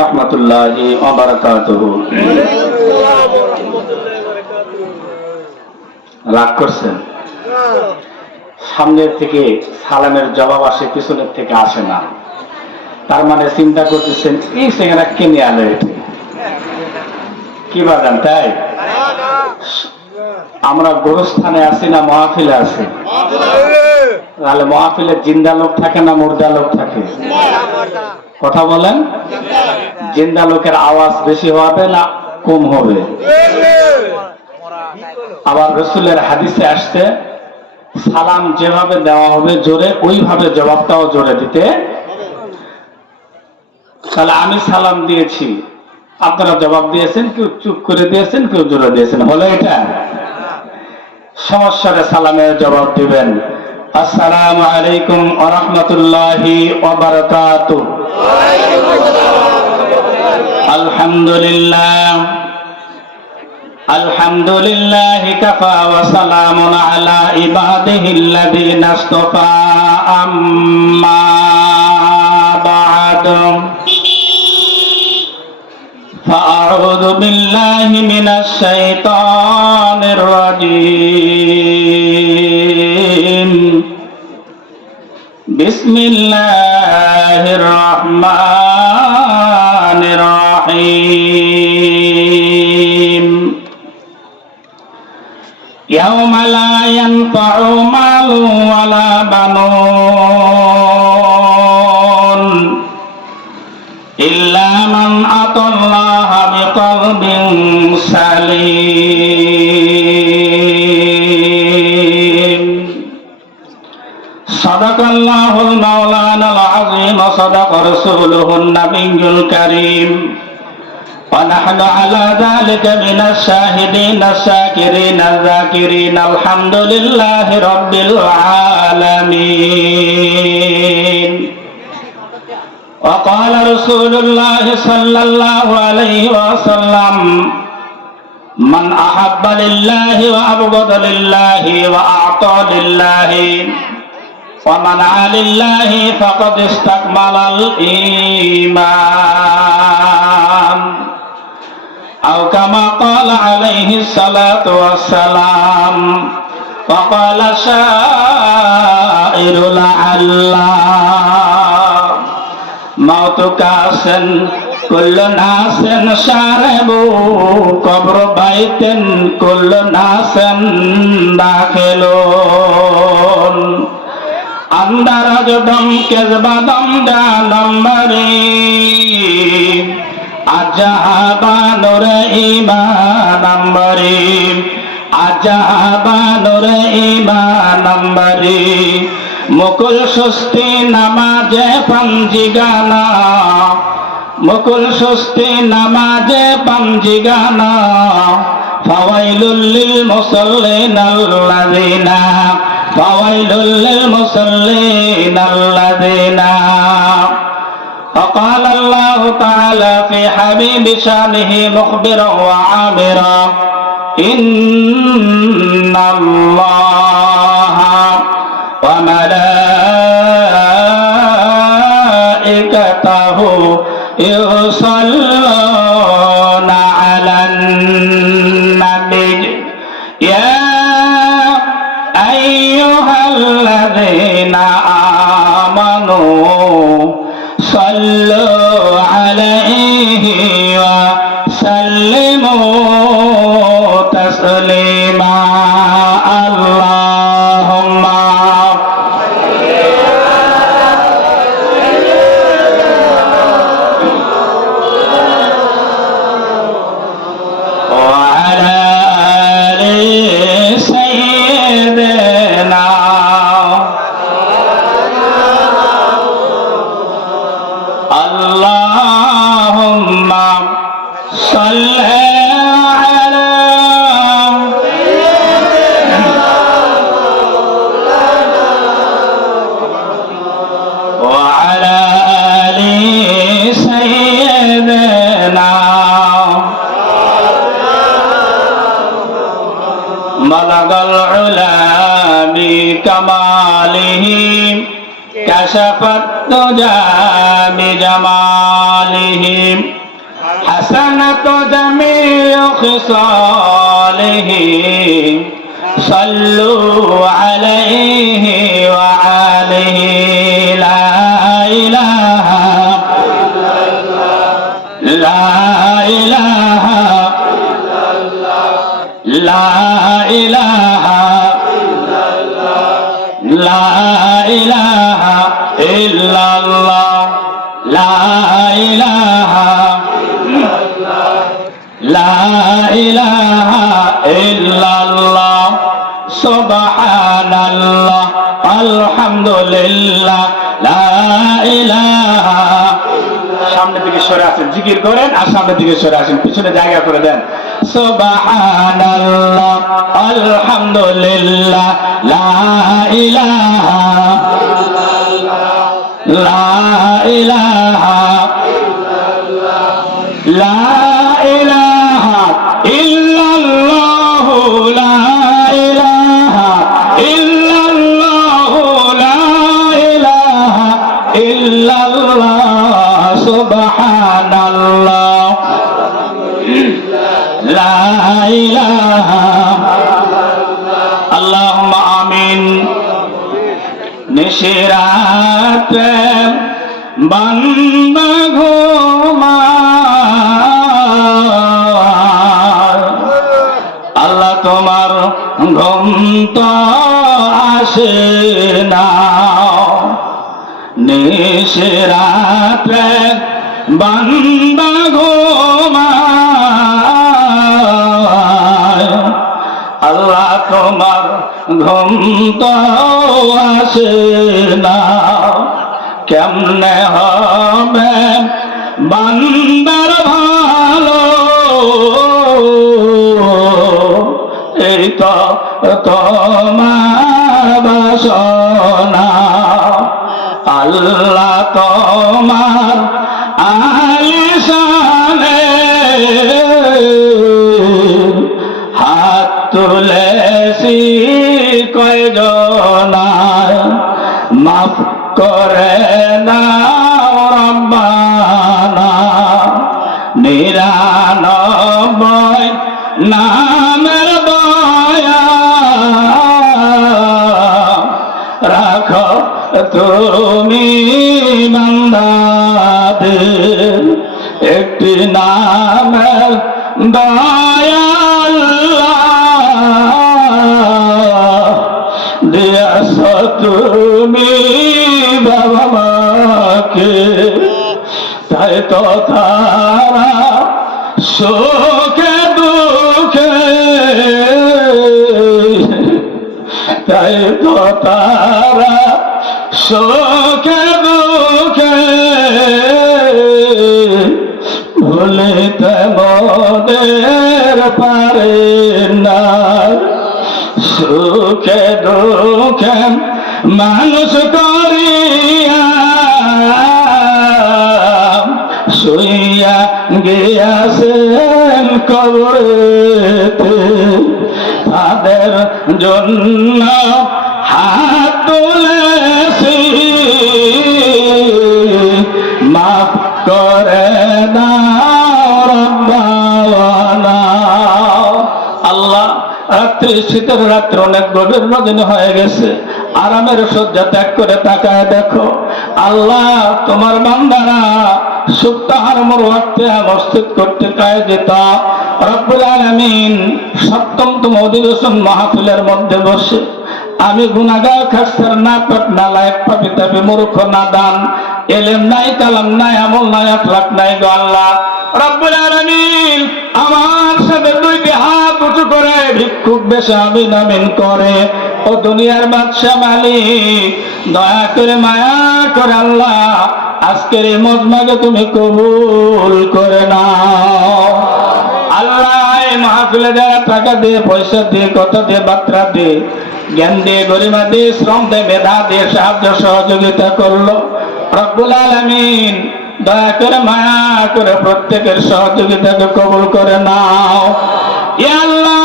রাহমাতুল্লাহি ওয়া বারাকাতুহু। রাগ করছেন? সামনের থেকে সালামের জবাব আসে, পিছনের থেকে আসে না। তার মানে চিন্তা করতেছেন এই চেহারা কেনে আলো এটি কি বাগান? তাই আমরা গোরস্থানে আছি না মাহফিলে আছি? তাহলে মাহফিলে জিন্দা লোক থাকে না মুর্দা লোক থাকে? কথা বলেন। জিন্দা লোকের আওয়াজ বেশি হবে না কম হবে? আবার রাসূলের হাদিসে আসছে সালাম যেভাবে দেওয়া হবে জোরে ওইভাবে জবাবটাও জোরে দিতে। তাহলে আমি সালাম দিয়েছি, আপনারা জবাব দিয়েছেন, কেউ চুপ করে দিয়েছেন, কেউ জোরে দিয়েছেন, হলো এটা? সমস্যারে সালামের জবাব দিবেন, আসসালামু আলাইকুম ওয়া রাহমাতুল্লাহি ওয়া বারাকাতুহু। আলহামদুলিল্লাহ আলহামদুলিল্লাহি কাফা ওয়া সালামুন আলা ইবাদিহিল্লাযীনা ইসতাফা, আম্মা বা'দু। ফাআউযু বিল্লাহি মিনাশ শাইতানির রাজীম। বিসমিল্লাহির রাহমানির রাহিম। ইয়াওমা লা ইয়ানফা'ু মালুন ওয়ালা বানুন ইল্লা মান আতাল্লাহা বিকলবিন সালিম। সাদাকাল্লাহুল মাওলানাল আযীম ওয়া সাদাকা রাসূলুহুন নাবিয়্যুল কারীম। ونحن على ذلك من الشاهدين الشاكرين الذاكرين الحمد لله رب العالمين. وقال رسول الله صلى الله عليه وسلم من أحب لله وأبغض لله وأعطى لله ومنع لله فقد استكمل الإيمان أو كما قال عليه الصلاة والسلام. وقال شاعر لعله موتك آسن كل ناس شارب قبر بيت كل ناس داخلون अंदरजदम केज़बादम जानम्बरी अजहाबानुर ईमानम्बरी अजहाबानुर ईमानम्बरी मुकुल सुस्ती नमाजे पंजिगाना मुकुल सुस्ती नमाजे पंजिगाना फवाइलुल लिल मुसल्लिन अल्लज़ीना फवाइलुल लिल मुसल्लिन अल्लज़ीना। وقال الله تعالى في حبيب شانه مخبرا وعامرا إن الله وملائكته يصلون على النبي يا أيها الذين آمنوا صلوا عليه وسلموا تسليما. اللهم وعلى آل سيدنا اللهم صل على وعلى آل سيدنا بلغ العلا بكماله كشف الدجى بجماله آله حسنة جميع خصاله صلوا عليه وعليه لا إله لا إله لا إله لا إله إلا الله لا إله لا إله إلا الله سبحان الله الحمد لله لا إله সামনের দিকে সরে আসেন জিকির করেন আর সামনের দিকে সরে আসেন পিছনে জায়গা করে দেন সুবহানাল্লাহ আলহামদুলিল্লাহ লা ইলাহা লা ইলাহা লা ইলাহা ইল্লাল্লাহ লা ইলাহা ইল্লাল্লাহ লা ইলাহা ইল্লাল্লাহ সুবহানাল্লাহ লা ইলাহা আল্লাহুম্মা আমিন নিশিরাতে বান্দা ঘুমায় আল্লাহ তোমার ঘুম তো আসে না নিশিরাতে বান্দা ঘুমায় আল্লাহ তোমার ঘুম তো আসে না কেমনে হবে বান্দার ভালো এই তো তোমার বাসনা আল্লাহ তোমার আলিশানে হাত তুলেছি কয়জনায় মাফ করে দাও রব্বানা 99 নামের দয়া রাখো তুমি বান্দাদের একটি নামের দয়া দিয়াছ তুমি বাবা মাকে তাই তো তারা সুখে দুঃখে তাই তো তারা সুখে দুঃখে ভুলিতে মনের পারে না সুখে দুঃখে মানুষ করিয়া শুইয়া গিয়াছেন কবরেতে তাদের জন্য হাত তুলেছি মাফ করে দাও রব্বানা আল্লাহ রাত্রি শীতের রাত্র অনেক গভীর রজনী হয়ে গেছে আরামের শয্যা ত্যাগ করে তাকায় দেখো আল্লাহ তোমার বান্দারা সুপ্তাহার মরওয়াক্তে মসজিদ করতে কায় দিতা রব্বুল আলামিন সপ্তমতম অধিবেশন মাহফিলের মধ্যে বসে আমি গুনাহগার খাসসার নাপাক নালায়েক পাপিতাপি মূর্খ নাদান এলেম নাই কালাম নাই আমল নাই আখলাক নাই গো আল্লাহ রব্বুল আলামিন আমার সাথে দুইটি হাত উঁচু করে ভিক্ষুক বেশে আমিন আমিন করে ও দুনিয়ার বাদশা মালিক দয়া করে মায়া করে আল্লাহ আজকের এই মজমাকে তুমি কবুল করে নাও আল্লাহ এই মাহফিলে যারা টাকা দিয়ে পয়সা দিয়ে কথা দিয়ে বার্তা দিয়ে জ্ঞান দিয়ে গরিমা দিয়ে শ্রম দিয়ে মেধা দিয়ে সাহায্য সহযোগিতা করলো রব্বুল আলামিন দয়া করে মায়া করে প্রত্যেকের সহযোগিতাকে কবুল করে নাও ইয়া আল্লাহ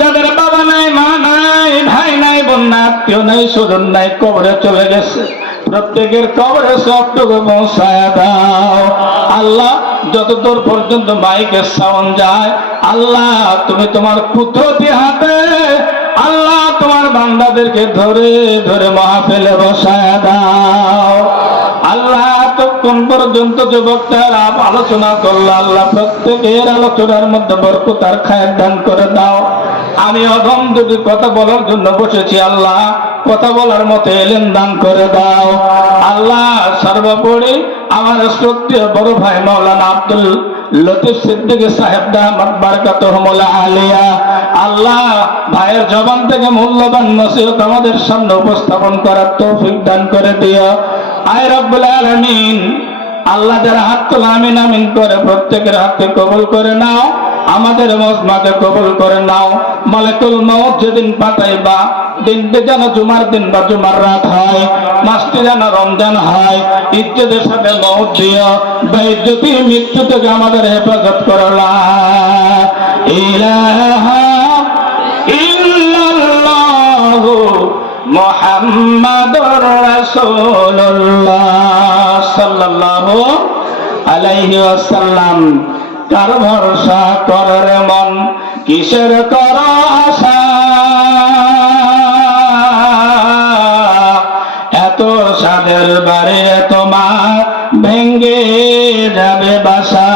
যাদের বাবা নাই মা নাই ভাই নাই বোন নাই আত্মীয় নাই স্বজন নাই কবরে চলে গেছে প্রত্যেকের কবরে সবটুকু পৌঁছায় দাও আল্লাহ। যতদূর পর্যন্ত মাইকের সাউন্ড যায় আল্লাহ, তুমি তোমার কুদরতি হাতে আল্লাহ তোমার বান্দাদেরকে ধরে ধরে মাহফিলে বসায় দাও আল্লাহ। ততক্ষণ পর্যন্ত যুবকরা আলোচনা করলো আল্লাহ, প্রত্যেকের আলোচনার মধ্যে বরকত আর খায়ের দান করে দাও। আমি অধম দুটি কথা বলার জন্য বসেছি আল্লাহ, কথা বলার মতো এলেন দান করে দাও আল্লাহ। সর্বোপরি আমার শ্রদ্ধেয় বড় ভাই মাওলানা আব্দুল লতিফ সিদ্দিকী সাহেব দামাত বারাকাতুহুমুল আলিয়া আল্লাহ, ভাইয়ের জবান থেকে মূল্যবান নসিহত আমাদের সামনে উপস্থাপন করার তৌফিক দান করে দিও আয় রব্বুল আলামিন। আল্লাহ যারা হাত তোলা আমিন আমিন করে প্রত্যেকের হাতে কবুল করে নাও, আমাদের মজমাকে কবুল করে নাও। মালাকুল মউত যেদিন পাঠাইবা দিনটি যেন জুমার দিন বা জুমার রাত হয়, মাসটি যেন রমজান হয়। ইজ্জতের সাথে মউত দিও, বেইজ্জতি মৃত্যু থেকে আমাদের হেফাজত করো। লা ইলাহা ইল্লাল্লাহু মুহাম্মাদুর রাসূলুল্লাহ সাল্লাল্লাহু আলাইহি ওয়াসাল্লাম। কার ভরসা করার মন, কিসের কর আশা, এত সাদের বারে তোমার ভেঙ্গে যাবে বাসা।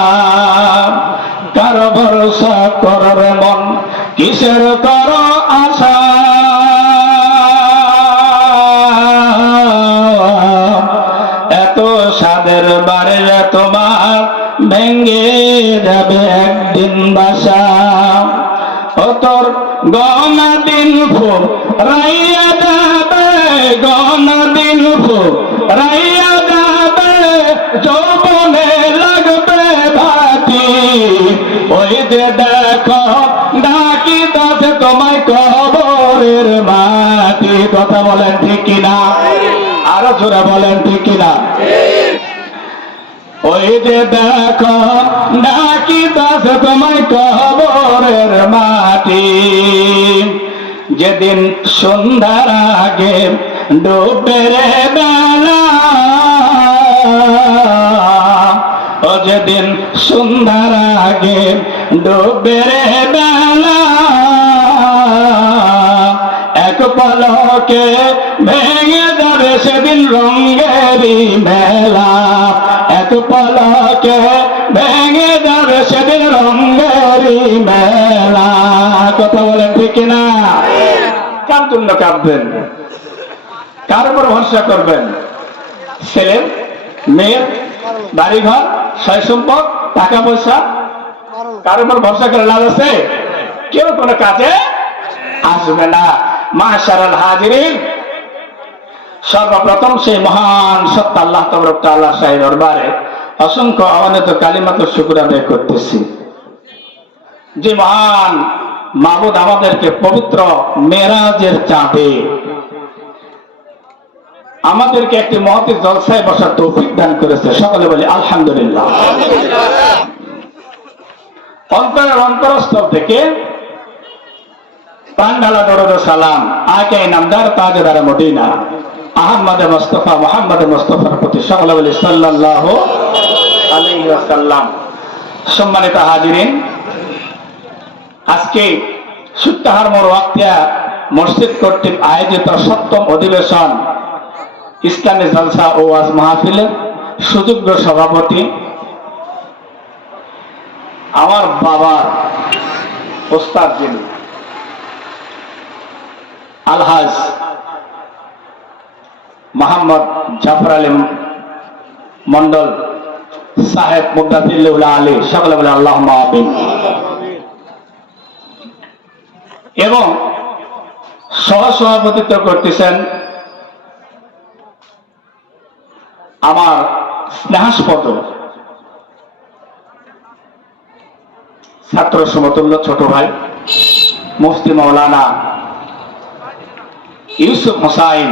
কার ভরসা করার মন, কিসের কর আশা, এত সাদের বারে তোমার ভেঙ্গে যাবে একদিন বাসা। ও তোর গনা দিন রাইয়া যাবে, গনা দিন রাইয়া যাবে, যৌবনে লাগবে ভাতি। ওই যে দেখো ডাকি দাসে তোমায় কবরের মাটি। কথা বলেন ঠিক কিনা? আরো জোরে বলেন ঠিক কিনা? ওই যে দেখো ডাকি দাস তোমায় কবরের মাটি। যেদিন সন্ধ্যার আগে ডুবে রে বেলা, ও যেদিন সন্ধ্যার আগে ডুবে রে বেলা, এক পলকে ভেঙে যাবে সেদিন রঙেরই মেলা। এক পলকে ভেঙে যাবে সেদিন রঙেরই মেলা। কথা বলেন ঠিক কিনা? কার জন্য কাঁদবেন? কার উপর ভরসা করবেন? ছেলের, মেয়ের, বাড়িঘর, সয় সম্পদ, টাকা পয়সা, কার উপর ভরসা করে লাভ আছে? কেউ কোনো কাজে আসবে না। মাশাআল্লাহ হাজিরিন, সর্বপ্রথম সেই মহান সত্তা আল্লাহ তাবারক ওয়া তাআলা শাহীর দরবারে অসংখ্য অগণিত কালিমাতুর শুকর আদায় করতেছি। যে মহান মাবুদ আমাদেরকে পবিত্র মেরাজের চাঁদে আমাদেরকে একটি মহতী জলসায় বসার তৌফিক দান করেছে। সকলে বলি আলহামদুলিল্লাহ। অন্তরের অন্তরস্থল থেকে প্রাণ ঢালা দরুদ ও সালাম আকে নামদার তাজদার মদিনা আহমদ মুস্তাফা মুহাম্মদ মুস্তাফার প্রতি। সকলে বলি সাল্লাল্লাহু আলাইহি ওয়াসাল্লাম। সম্মানিত হাজিরিন, আজকে সুত্তাহার মোর ওয়াক্তিয়া মসজিদ কর্তৃক আয়োজিত ৭ম অধিবেশন ইসলামী জলসা ও ওয়াজ মাহফিলের সুযোগ্য সভাপতি আমার বাবার ওস্তাদ যিনি আলহাজ মোহাম্মদ জাফর আলী মন্ডল সাহেব মুদাফিল্লাহ আলী। সকলে বলে আল্লাহুম্মা আমিন। এবং সহসভাপতিত্ব করতেছেন আমার স্নেহাস্পদ ছাত্র সমতুল্য ছোট ভাই মুফতি মাওলানা ইউসুফ হোসাইন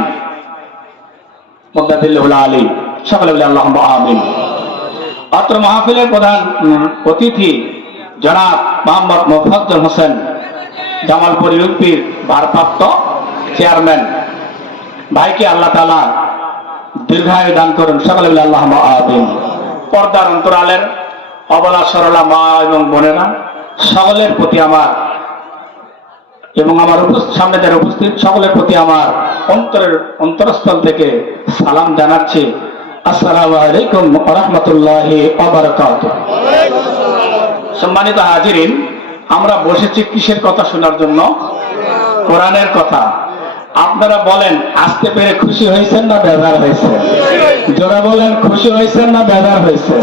মুদাফিল্লাহ আলী। সকলে বলে আল্লাহুম্মা আমিন। অত্র মাহফিলের প্রধান অতিথি জনাব মোহাম্মদ মোফাজ্জল হোসেন জামালপুর ইউপির ভারপ্রাপ্ত চেয়ারম্যান। ভাইকে আল্লাহ তাআলা দীর্ঘায়ু দান করুন, সকলে বলে আল্লাহুম্মা আমিন। পর্দার অন্তরালের অবলা সরলা মা এবং বোনেরা, সকলের প্রতি আমার এবং আমার সামনে যারা উপস্থিত সকলের প্রতি আমার অন্তরস্থল থেকে সালাম জানাচ্ছি। আসসালামু আলাইকুম ওয়া রাহমাতুল্লাহি ওয়া বারাকাতুহু। সম্মানিত হাজিরিন, আমরা বসেছি কিসের কথা শোনার জন্য? কোরআনের কথা। আপনারা বলেন, আসতে পেরে খুশি হয়েছেন না বেজার হয়েছে? যারা বলেন খুশি হয়েছেন না বেজার হয়েছে?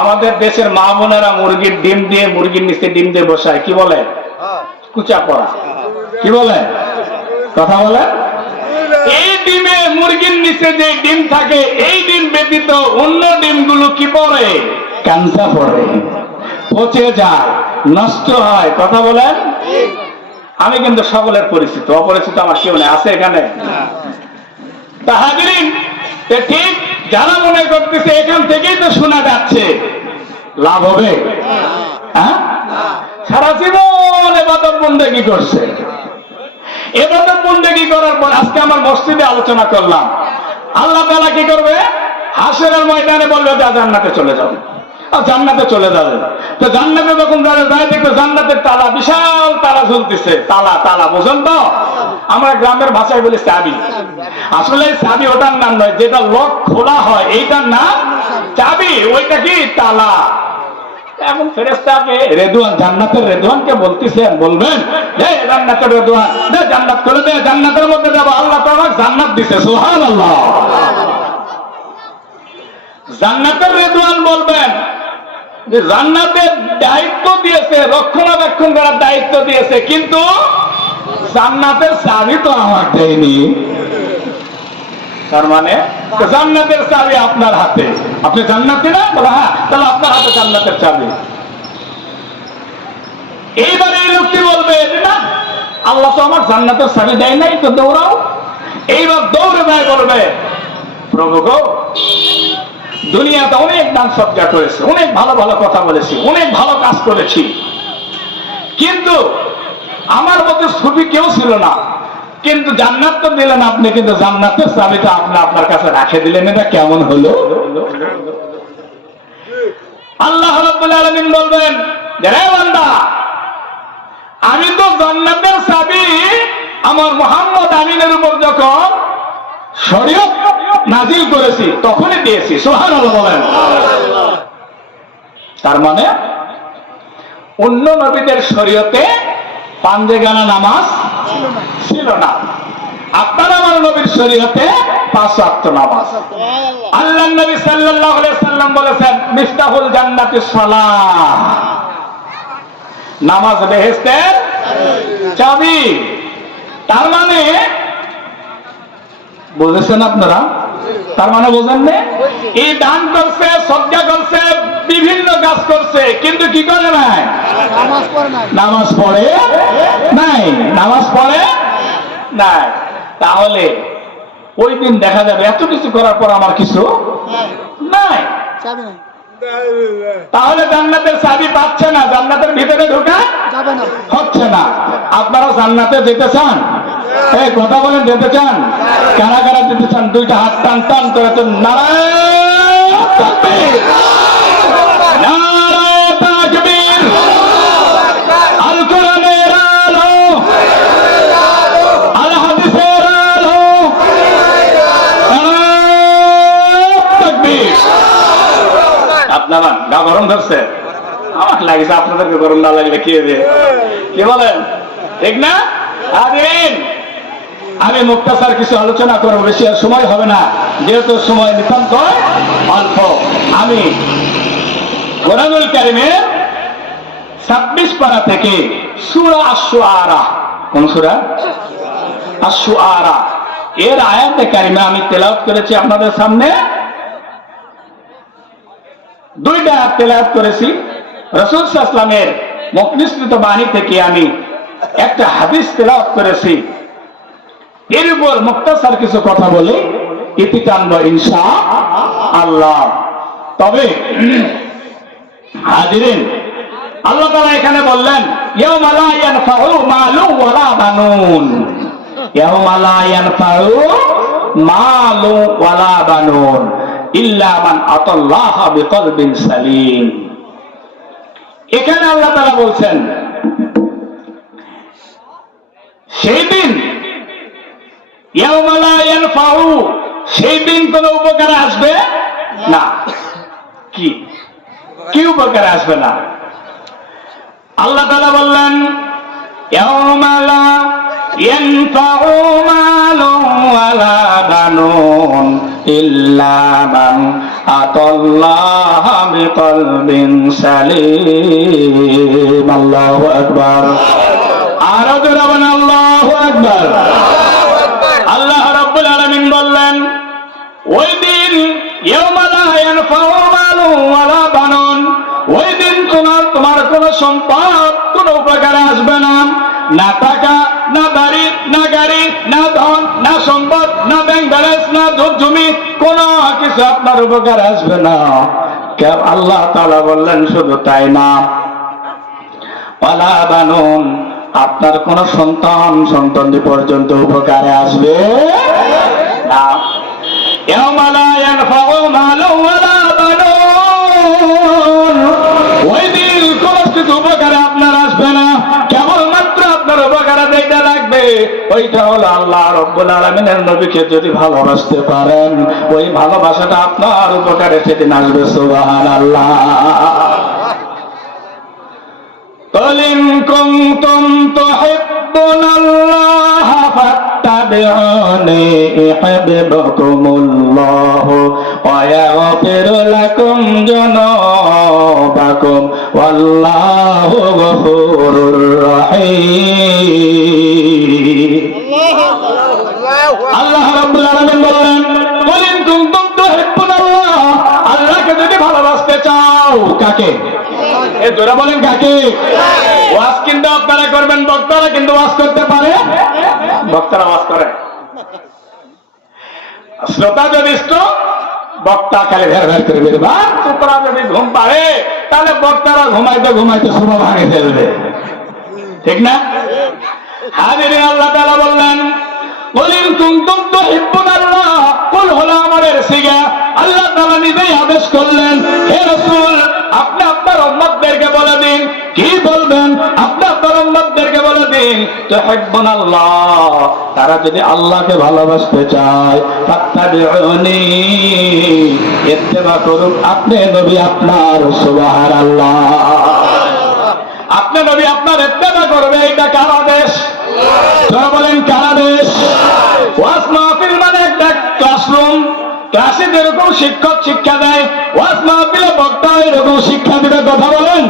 আমাদের দেশের মা বোনেরা মুরগির ডিম দিয়ে, মুরগির নিচে ডিম দিয়ে বসায়, কি বলে? কুচা পড়া। কি বলে? কথা বলে। এই ডিমে, মুরগির নিচে যে ডিম থাকে, এই ডিম ব্যতীত অন্য ডিমগুলো কি পড়ে? কাঁচা পড়ে, পচে যায়, নষ্ট হয়। কথা বলেন। আমি কিন্তু সকলের পরিচিত, অপরিচিত আমার কেউ নেই। আছে এখানে? হাজিরিন, ঠিক যারা মনে করতেছে এখান থেকেই তো শোনা যাচ্ছে, লাভ হবে? হ্যাঁ, সারা জীবন ইবাদত বন্দেগী করছে। ইবাদত বন্দেগী করার পর আজকে আমার মসজিদে আলোচনা করলাম, আল্লাহ তাআলা কি করবে? হাসরের ময়দানে বলবে, যা জান্নাতে চলে যাবে। জান্নাতে চলে যাবে। তো জান্নাতে যখন যারা যায়, দেখবে জান্নাতের তালা, বিশাল তালা ঝুলতেছে। তালা, তালা বুঝেন তো? আমরা গ্রামের ভাষায় বলি চাবি। আসলে চাবি ওটার নাম নয়, যেটা লক খোলা হয় এইটার নাম চাবি, ওইটা কি? তালা। এখন ফেরেশতাকে রেদওয়ান, জান্নাতের রেদওয়ানকে বলতেছেন, বলবেন, হে জান্নাতের রেদওয়ান, দে জান্নাত করে দে, জান্নাতের মধ্যে যাব। আল্লাহ তো আমাকে জান্নাত দিছে। সুবহানাল্লাহ। জান্নাতের রেদওয়ান বলবেন যে জান্নাতের দায়িত্ব দিয়েছে, রক্ষণাবেক্ষণ করার দায়িত্ব দিয়েছে, কিন্তু জান্নাতের চাবি তো আমার দেয়নি। তার মানে জান্নাতের চাবি আপনার হাতে। আপনি জান্নাতি না? বলে হ্যাঁ, তাহলে আপনার হাতে জান্নাতের চাবি। এইবারে এই লোকটি বলবে, না আল্লাহ তো আমার জান্নাতের চাবি দেয় নাই, তো দৌড়াও। এইবার দৌড়ে যায়, বলবে, প্রভু গো, দুনিয়াতে অনেক দান সদকা করেছি, অনেক ভালো ভালো কথা বলেছি, অনেক ভালো কাজ করেছি, কিন্তু আমার মতো সুফি কেউ ছিল না। কিন্তু জান্নাত তো দিলেন আপনি, কিন্তু জান্নাতের চাবিটা আপনি আপনার কাছে রেখে দিলেন, এটা কেমন হলো? আল্লাহ রাব্বুল আলামিন বলবেন, রে বান্দা, আমি তো জান্নাতের চাবি আমার মুহাম্মদ আমিনের উপর যখন শরীয়ত নাজিল করেছি তখনই দিয়েছি। সুবহানাল্লাহ বলেন। তার মানে অন্য নবীদের শরীয়তে পাঞ্জেগানা নামাজ ছিল না, আপনার আমার নবীর শরীয়তে 5 ওয়াক্ত নামাজ। আল্লাহ নবী সাল্লাল্লাহু আলাইহি সাল্লাম বলেছেন, মিফতাহুল জান্নাতিস সালাহ, নামাজ বেহেশতের চাবি। তার মানে বুঝেছেন আপনারা? তার মানে বোঝেন না? এই দান করছে, সদকা করছে, বিভিন্ন কাজ করছে, কিন্তু কি করে নাই? নামাজ পড়ে নাই। নামাজ পড়ে নাই, নামাজ পড়ে নাই। তাহলে ওই দিন দেখা যাবে এত কিছু করার পর আমার কিছু নাই। তাহলে জান্নাতের চাবি পাচ্ছে না, জান্নাতের ভিতরে ঢোকা যাবে না, হচ্ছে না। আপনারা জান্নাতে যেতে চান? এই কথা বলেন, যেতে চান? কারা কারা যেতে চান? দুইটা হাত টান টান করে তো নারায়ে তাকবীর, নারায়ে তাকবীর। আল কোরআনের আলো, আল হাদিসের আলো, নারায়ে তাকবীর। আপনারা গা গরম ধরছে? আমার লাগছে, আপনাদেরকে গরম না লাগলে কি হবে? কি বলেন? ঠিক না? আমি মুক্তাসার কিছু আলোচনা করবো, বেশি আর সময় হবে না, যেহেতু সময় নিতান্ত অল্প। আমি কোরআনুল কারীমের 26 পারা থেকে সূরা আশ-শুআরা, কোন সূরা? আশ-শুআরা এর আয়াতে কারিমা আমি তেলাওয়াত করেছি আপনাদের সামনে। 2টা আয়াত তেলাওয়াত করেছি। রাসূল সাল্লাল্লাহু আলাইহি ওয়াসাল্লামের মুখনিসৃত বাণী থেকে আমি একটা হাদিস তেলাওয়াত করেছি। এর উপর মুক্তাসার কিছু কথা বলে ইতি টানবো ইনশাআল্লাহ। তবে হাজিরিন, আল্লাহ তাআলা এখানে বললেন, ইয়াউমা লা ইয়ানফাউ মালুন ওয়ালা বানুন। ইয়াউমা লা ইয়ানফাউ মালু ওয়ালা বানুন ইল্লা মান আতাল্লাহ বিকলবিন সালিম। এখানে আল্লাহ তাআলা বলছেন সেই দিন ইয়াউমা লা ইয়ানফাউ, সেই দিন কোনো উপকার আসবে না। কি কি উপকার আসবে না? আল্লাহ তাআলা বললেন ইয়াউমা লা ইয়ানফাউ মালুন ওয়ালা বানুন ইল্লা মান আতাল্লাহ বিকলবিন সালিম। আল্লাহু আকবার। আরো জোরে বলেন আল্লাহু আকবার। আল্লাহ রাব্বুল আলামিন বললেন ওই দিন ইয়াউমা লা ইয়ানফাউ মালুন ওয়ালা বানুন, ওই দিন তোমার কোন সম্পদ কোন উপকারে আসবে না, না টাকা, না বাড়ি, না গাড়ি, না ধন, না সম্পদ, না ব্যাংক ব্যালেন্স, না জমি, কোন কিছু আপনার উপকারে আসবে না। আল্লাহ তাআলা বললেন শুধু তাই না, ওয়ালা বানুন, আপনার কোন সন্তান পর্যন্ত উপকারে আসবে না। ইয়াউমা লা ইয়ানফাউ মালুন ওয়ালা বানুন, ওই দিন কোন কিছু উপকারে আপনার আসবে না, কেবলমাত্র আপনার উপকারে দেখতে লাগবে। ওইটা হলো আল্লাহ রাব্বুল আলামিনের নবীকে যদি ভালোবাসতে পারেন, ওই ভালোবাসাটা আপনার উপকারে সেদিন আসবে। সুবহানাল্লাহ। قل إن كنتم تحبون الله فاتبعوني يحببكم الله ويغفر لكم ذنوبكم والله غفور رحيم। আল্লাহ রাব্বুল আলামিন বলেন قل إن كنتم تحبون الله, আল্লাহকে যদি ভালোবাসতে চাও, কাকে? এ জোরে বলেন কাকে? ওয়াজ কিন্তু আপনারা করবেন, বক্তারা কিন্তু ওয়াজ করতে পারে, বক্তারা ওয়াজ করে। শ্রোতা যদি বক্তা খালি ভের ভের করে বেরবে, শ্রোতারা যদি ঘুম পাড়ে তাহলে বক্তারা ঘুমাইতে ঘুমাইতে সভা ভাঙে ফেলবে, ঠিক না? হাজিরিন, আল্লাহ তাআলা বললেন কুল ইন কুনতুম তুহিব্বুনাল্লাহ, কুল হলো আমাদের সিগা। আল্লাহ তাআলা নিজেই আদেশ করলেন, হে রাসূল আপনি আপনার উম্মতদেরকে বলে দিন। কি বলবেন? আপনি আপনার উম্মতদেরকে বলে দিন তুহিব্বুনাল্লাহ, তারা যদি আল্লাহকে ভালোবাসতে চায়, ফাত্তাবিউনি, ইত্তেবা করুন আপনি নবী আপনার। সুবহানাল্লাহ। আপনি নবী আপনার ইত্তেবা করবে, এটা কার আদেশ? যারা বলেন কার আদেশ? ওয়াজ মাহফিল মানে একটা ক্লাসরুম, ক্লাসে যেরকম শিক্ষক শিক্ষা দেয়, ওয়াজ মাহফিলে বক্তা এরকম শিক্ষা দিবে। কথা বলেন।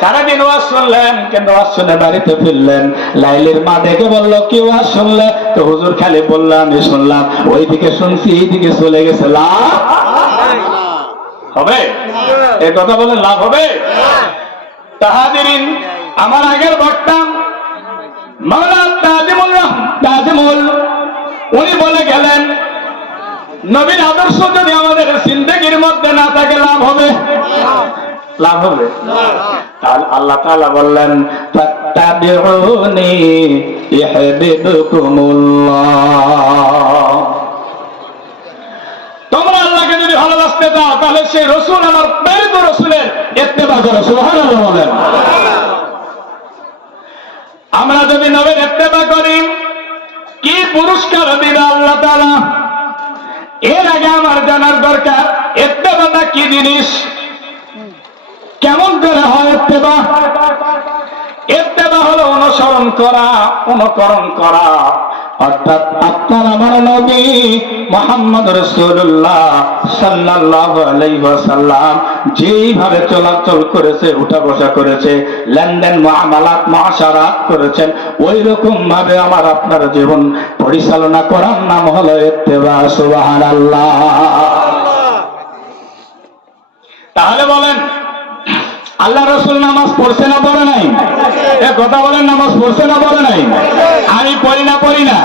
সারাদিন ওয়াজ শুনলেন, কিন্তু ওয়াজ শুনে বাড়িতে ফিরলেন, লাইলের মা দেখে বলল কি ওয়াজ শুনলে? তো হুজুর খালি বললাম আমি শুনলাম, ওইদিকে শুনছি এইদিকে চলে গেছে, লাভ হবে? এই কথা বলেন লাভ হবে? তাহাদিরিন, আমার আগের বক্তা মাওলানা তাজিমুল উনি বলে গেলেন নবীর আদর্শ যদি আমাদের জিন্দেগির মধ্যে না থাকে লাভ হবে? লাভ হবে? তাহলে আল্লাহ তাআলা বললেন ফাত্তাবিউনি ইউহিব্বুকুমুল্লাহ, তোমরা আল্লাহকে যদি ভালোবাসতে চাও তাহলে সেই রাসূল, আমার প্রেরিত রাসূলের ইত্তেবা করো। সুবহানাল্লাহ বলেন। আমরা যদি নবীর ইত্তেবা করি কি পুরস্কার দিবে আল্লাহ তাআলা? এর আগে আমার জানার দরকার ইত্তেবাটা কি জিনিস, কেমন করে হয় ইত্তেবা? ইত্তেবা হলো অনুসরণ করা, অনুকরণ করা, অর্থাৎ আপনার আমার নবী মুহাম্মদ রাসূলুল্লাহ সাল্লাল্লাহু আলাইহি ওয়াসাল্লাম যেইভাবে চলাচল করেছে, উঠা বসা করেছে, লেনদেন মুআমালাত মুআশারাত করেছেন, ওই রকম ভাবে আমার আপনার জীবন পরিচালনা করার নাম হলো ইত্তেবা। সুবহানাল্লাহ। তাহলে বলেন আল্লাহ রাসূল নামাজ পড়ছে না পড়ে নাই? এ কথা বলেন, নামাজ পড়ছে না পড়ে নাই? আমি পড়ি না পড়ি না?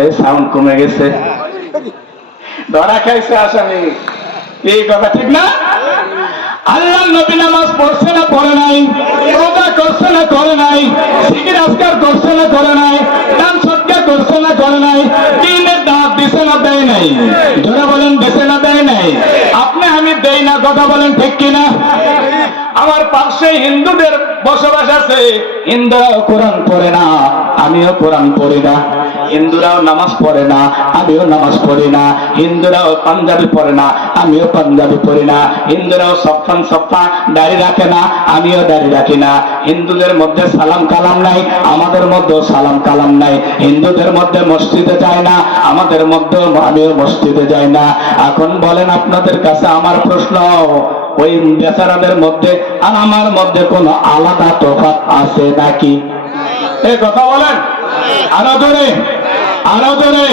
এই সাউন্ড কমে গেছে, ধরা খাইছে আসামি, এই কথা ঠিক না? আল্লাহ নবী নামাজ পড়ছে না পড়ে নাই? রোজা করছে না করে নাই? জিকির আজকার করছে না করে নাই? দান সদকা করছে না করে নাই? দ্বীনের দাওয়াত দেয় নাই? জোরে বলেন বেছে না দেয় নাই? আপনি আমি দেই না, কথা বলেন ঠিক কিনা? আমার পাশে হিন্দুদের বসবাস আছে, হিন্দুরাও কোরআন পড়ে না, আমিও কোরআন পড়ি না। হিন্দুরাও নামাজ পড়ে না, আমিও নামাজ পড়ি না। হিন্দুরাও পাঞ্জাবি পড়ে না, আমিও পাঞ্জাবি পড়ি না। হিন্দুরাও সফা দাড়ি রাখে না, আমিও দাড়ি রাখি না। হিন্দুদের মধ্যে সালাম কালাম নাই, আমাদের মধ্যেও সালাম কালাম নাই। হিন্দুদের মধ্যে মসজিদে যায় না, আমাদের মধ্যেও আমিও মসজিদে যাই না। এখন বলেন আপনাদের কাছে আমার প্রশ্ন, ওই বেচারাদের মধ্যে আর আমার মধ্যে কোন আলাদা তফাৎ আছে নাকি? এই কথা বলেন, আরো জোরে, আরো জোরে।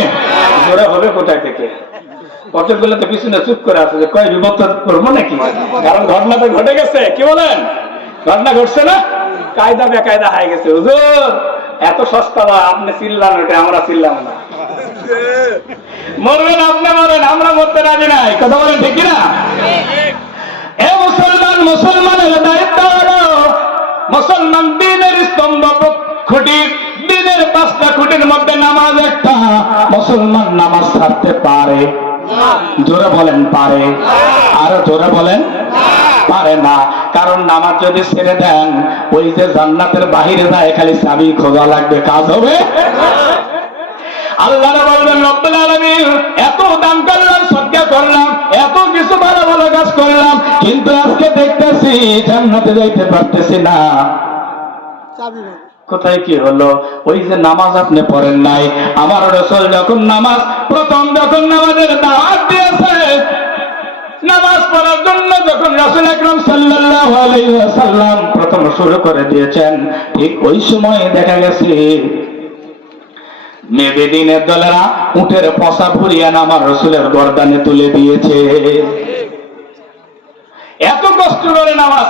জোরে হবে কোথায় থেকে? কতগুলো তো পিছনে চুপ করে আছে যে কয় বিপদ করবো নাকি, কারণ ঘটনা তো ঘটে গেছে। কি বলেন? ঘটনা ঘটছে না? কায়দা বেকায়দা হয়ে গেছে। হুজুর এত সস্তা বা আপনি চিল্লান, ওটা আমরা চিল্লাম না। মরবেন আপনি, মরেন, আমরা মরতে রাজি নাই। কথা বলেন ঠিক না? এ মুসলমান, মুসলমানের দায়িত্ব হলো মুসলমান দিনের স্তম্ভ খুঁটি, দিনের 5টা খুঁটির মধ্যে নামাজ একটা। মুসলমান নামাজ ছাড়তে পারে? জোরে বলেন পারে? আরো জোরে বলেন পারে না। কারণ নামাজ যদি ছেড়ে দেন, ওই যে জান্নাতের বাহিরে যায় খালি চাবি খোঁজা লাগবে, কাজ হবে? আল্লাহ বলবেন রব্বুল আলামিন এত দান করলাম, সদকা করলাম, এত কিছু ভালো ভালো কাজ করলাম, কিন্তু আজকে দেখতেছি জান্নাতে যাইতে পারতেছি না। কোথায় কি হলো? ওই যে নামাজ আপনি পড়েন নাই। আমার রাসূল যখন নামাজ প্রথম যখন নামাজের দাওয়াত দিয়েছে, নামাজ পড়ার জন্য যখন রাসূল আকরাম সাল্লাল্লাহু আলাইহি ওয়াসাল্লাম প্রথম শুরু করে দিয়েছেন, ঠিক ওই সময় দেখা গেছে মেয়েদিনের দলেরা উটের পশা ফুরিয়ে আমার রাসূলের গর্দানে তুলে দিয়েছে। এত কষ্ট করে নামাজ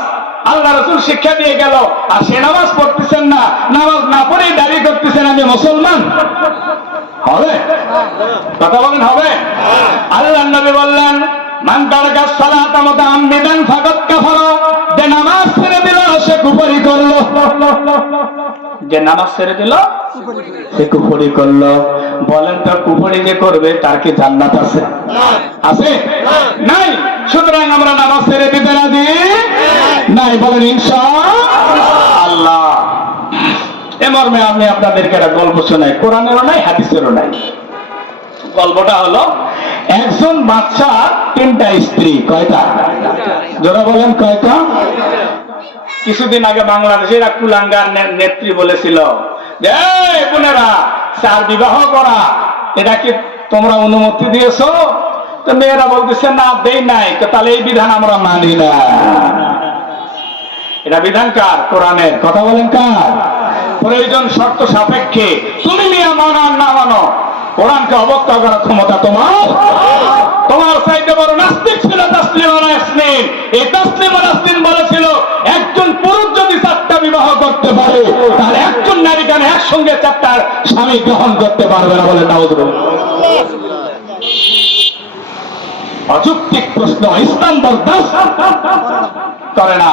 আল্লাহ রাসূল শিক্ষা দিয়ে গেল, আর সে নামাজ পড়তেছেন না, নামাজ না পড়েই দাঁড়িয়ে করতেছেন আমি মুসলমান। হবে? কথা বলেন হবে? আল্লাহ নবী বললেন মান তারাকা সালাতা মুতাআম্মিদান ফাকাদ কাফারা, যে নামাজ ছেড়ে দিল সে কুফরি করলো। যে নামাজ ছেড়ে দিল সে কুফরি করলো। বলেন তো কুফরি যে করবে তার কি জান্নাত আছে? আছে? নাই। সুতরাং আমরা নামাজ ছেড়ে দিতে রাজি নাই। বলেন ইনশাআল্লাহ। এ মর্মে আমি আপনাদেরকে একটা গল্প শোনাই, কোরআনেরও নাই হাদিসেরও নাই। গল্পটা হলো একজন বাদশার 3টা স্ত্রী। কয়টা? যারা বলেন কয়টা? কিছুদিন আগে বাংলাদেশের এক কুলাঙ্গার নেত্রী বলেছিল যে বোনেরা 4 বিবাহ করা, এটা কি তোমরা অনুমতি দিয়েছো? তো মেয়েরা বলতেছে না, দেই নাই। তো তাহলে এই বিধান আমরা মানি না। এটা বিধান কার? কোরআনের। কথা বলেন কার? প্রয়োজন শর্ত সাপেক্ষে তুমি নিয়ে মানো আর না মানো, কোরআনকে অবজ্ঞা করার ক্ষমতা তোমার। তোমার চাইতে বড় নাস্তিক ছিল তাসলিমা নাসরিন। এই তাসলিমা নাসরিন বলেছিল একজন পুরুষ যদি 4টা বিবাহ করতে পারে, তার একজন নারী কেন একসঙ্গে 4টা স্বামী গ্রহণ করতে পারবে না? বলে নাউযুবিল্লাহ। অযৌক্তিক প্রশ্ন ইসলাম বরদাস্ত করে না।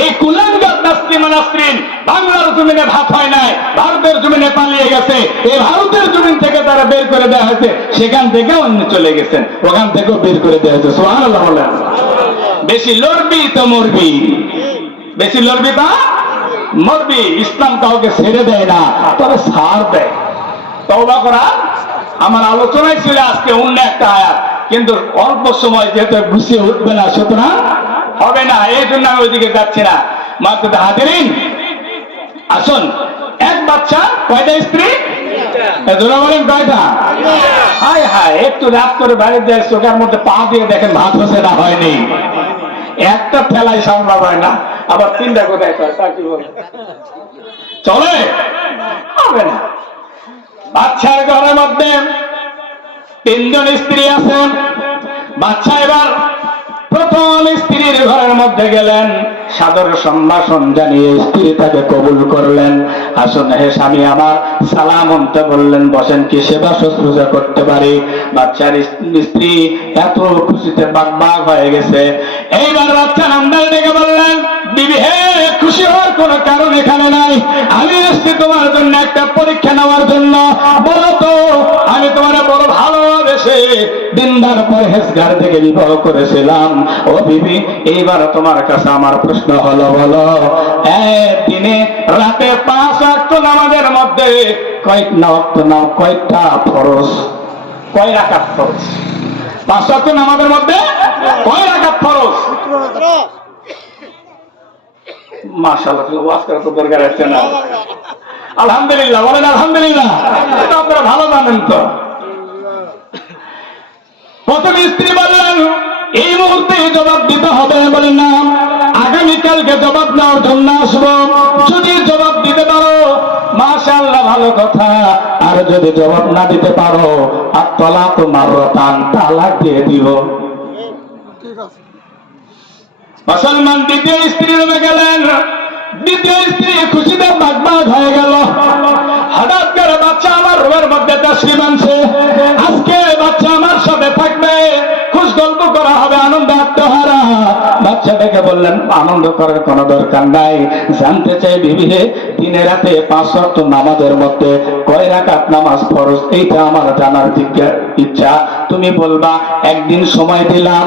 এই কুলাঙ্গার তাসলিমা নাসরিন বাংলার জমিনে ভাত হয় নাই, ভারতের জমিনে পালিয়ে গেছে। এই ভারতের জমিন থেকে তারা বের করে দেওয়া হয়েছে, সেখান থেকে অন্য চলে গেছেন, ওখান থেকেও বের করে দেওয়া হয়েছে। সুবহানাল্লাহ বলেন। বেশি লড়বি তো মরবি, বেশি লড়বি তা মরবি। ইসলাম কাউকে ছেড়ে দেয় না, তবে ছাড় দেয়। তওবা করা আমার আলোচনায় ছিল আজকে অন্য একটা আয়াত, কিন্তু অল্প সময় যেহেতু গুছিয়ে উঠবে না, সুতরাং হবে না, এই জন্য আমি ওইদিকে যাচ্ছি না। মাত্র হাজিরিন আসুন, এক বাচ্চা কয়টা স্ত্রী? বলেন কয়টা? হায় হায়, একটু রাত করে বাইরে দেয়, চোখের মধ্যে পা দিয়ে দেখেন ভাত হচ্ছে না, হয়নি। একটা ঠেলাই সামলাব হয় না, আবার 3টা কোথায় চলে? হবে না। বাচ্চার ঘরের মধ্যে 3 জন স্ত্রী আছেন। বাচ্চা এবার প্রথম স্ত্রীর ঘরের মধ্যে গেলেন, সাদর সম্ভাষণ জানিয়ে স্ত্রী তাকে কবুল করলেন। আসুন হে স্বামী আমার, সালাম আনতে বললেন, বসেন, কি সেবা শুশ্রূষা করতে পারি? বাচ্চার স্ত্রী এত খুশিতে বাগবাগ হয়ে গেছে। এইবার বাচ্চা নামদার ডেকে বললেন, বিবি হে, খুশি হওয়ার কোন কারণ এখানে নাই। আমি এসেছি তোমার জন্য একটা পরীক্ষা নেওয়ার জন্য। বলো তো, আমি তোমার বড় ভালোবেসে বয়সে দিনদার পরহেজগার থেকে বিবাহ করেছিলাম। ও বিবি, এইবার তোমার কাছে আমার প্রশ্ন হলো, বলো দিনে রাতে 5 ওয়াক্ত নামাজের মধ্যে কয়টা ফরজ, কয় রাকাত ফরজ? 5 ওয়াক্ত নামাজের মধ্যে কয় রাকাত ফরজ? মাশাআল্লাহ, ওয়াজ করার তো দরকার আছে না? আলহামদুলিল্লাহ বলেন, আলহামদুলিল্লাহ। এটা আপনারা ভালো জানেন তো। প্রথম স্ত্রী বললেন এই মুহূর্তে জবাব দিতে হবে। বলেন না, আগামীকালকে জবাব নেওয়ার জন্য আসবো। যদি জবাব দিতে পারো মাশাআল্লাহ, ভালো কথা। আর যদি জবাব না দিতে পারো আত-তালাক মাররাতান, তালাক দিয়ে দিব। মুসলমান দ্বিতীয় স্ত্রী রুমে গেলেন। দ্বিতীয় স্ত্রী খুশিতে বাগবাগ হয়ে গেল। হঠাৎ করে বাচ্চা আমার রুমের মধ্যে তাশরিফ আনছে। আজকে বাচ্চা আমার সাথে থাকবে, খুশ গল্প করা হবে, আনন্দ আত্মহারা। বাচ্চাটাকে বললেন আনন্দ করার কোনো দরকার নাই। জানতে চাই বিবি হে, দিনে রাতে 5 ওয়াক্ত নামাজের মধ্যে কয় রাকাত নামাজ ফরজ, এইটা আমার জানার ইচ্ছা। তুমি বলবা, একদিন সময় দিলাম,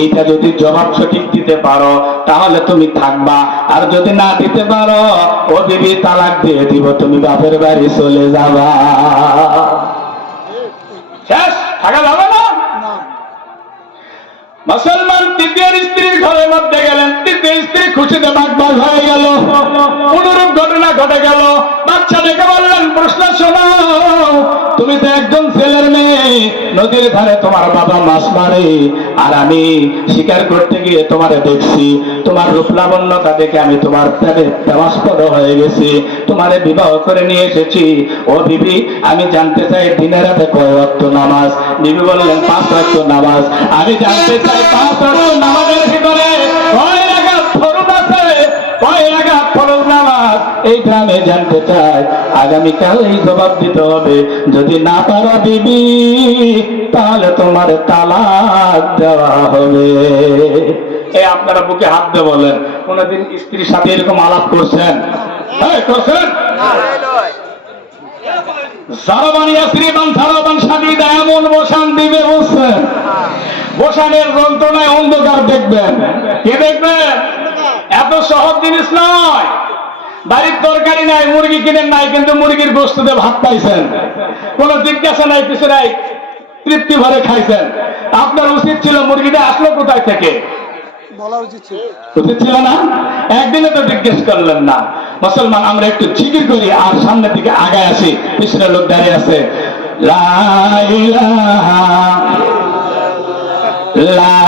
এইটা যদি জবাব সঠিক দিতে পারো তাহলে তুমি থাকবা, আর যদি না দিতে পারো ও বিবি তালাক দিয়ে দিব, তুমি বাপের বাড়ি চলে যাবা। শেষ, থাকা যাবে না। মুসলমান তৃতীয় স্ত্রীর ঘরের মধ্যে গেলেন। তৃতীয় স্ত্রী খুশিতে বাগবাগ হয়ে গেল। অনুরূপ ঘটনা ঘটে গেল। বাচ্চা দেখে বললেন, প্রশ্ন শোনো, তুমি তো একজন ছেলের মেয়ে, নদীর ধারে তোমার বাবা মাছ মারে, আর আমি শিকার করতে গিয়ে তোমারে দেখছি। তোমার রূপ লাবণ্যতা দেখে আমি তোমার প্রেমে প্রেমাস্পদ হয়ে গেছি, তোমারে বিবাহ করে নিয়ে এসেছি। ও বিবি, আমি জানতে চাই দিনে রাতে কয় ওয়াক্ত নামাজ? বিবি বললেন 5 ওয়াক্ত নামাজ। আমি জানতে চাই 5 ওয়াক্ত নামাজের ভিতরে কয় রাকাত ফরজ আছে, কয় রাকাত ফরজ নামাজ? এইটা আমি জানতে চাই। আগামীকাল এই জবাব দিতে হবে। যদি না পারো বিবি, তাহলে তোমার তালাক দেওয়া হবে। এই আপনারা বুকে হাত দিয়ে বলেন, কোনদিন স্ত্রীর সাথে এরকম আলাপ করছেন? করছেন? এমন বসান দিবে, বুঝছেন? বসানের যন্ত্রণায় অন্ধকার দেখবেন। কে দেখবেন? এত সহজ জিনিস নয়। বাড়ির তরকারি নাই, মুরগি কিনেন নাই, কিন্তু মুরগির গোশত দিয়ে ভাত পাইছেন, কোনো জিজ্ঞাসা নাই, কিছু নাই, তৃপ্তি ভরে খাইছেন। আপনার উচিত ছিল মুরগিটা আসলো কোথায় থেকে বলা উচিত ছিল না? একদিনে তো জিজ্ঞেস করলেন না। মুসলমান, আমরা একটু জিকির করি আর সামনের দিকে আগায় আসি। পিছনে লোক দাঁড়িয়ে আছে। লা ইলাহা লা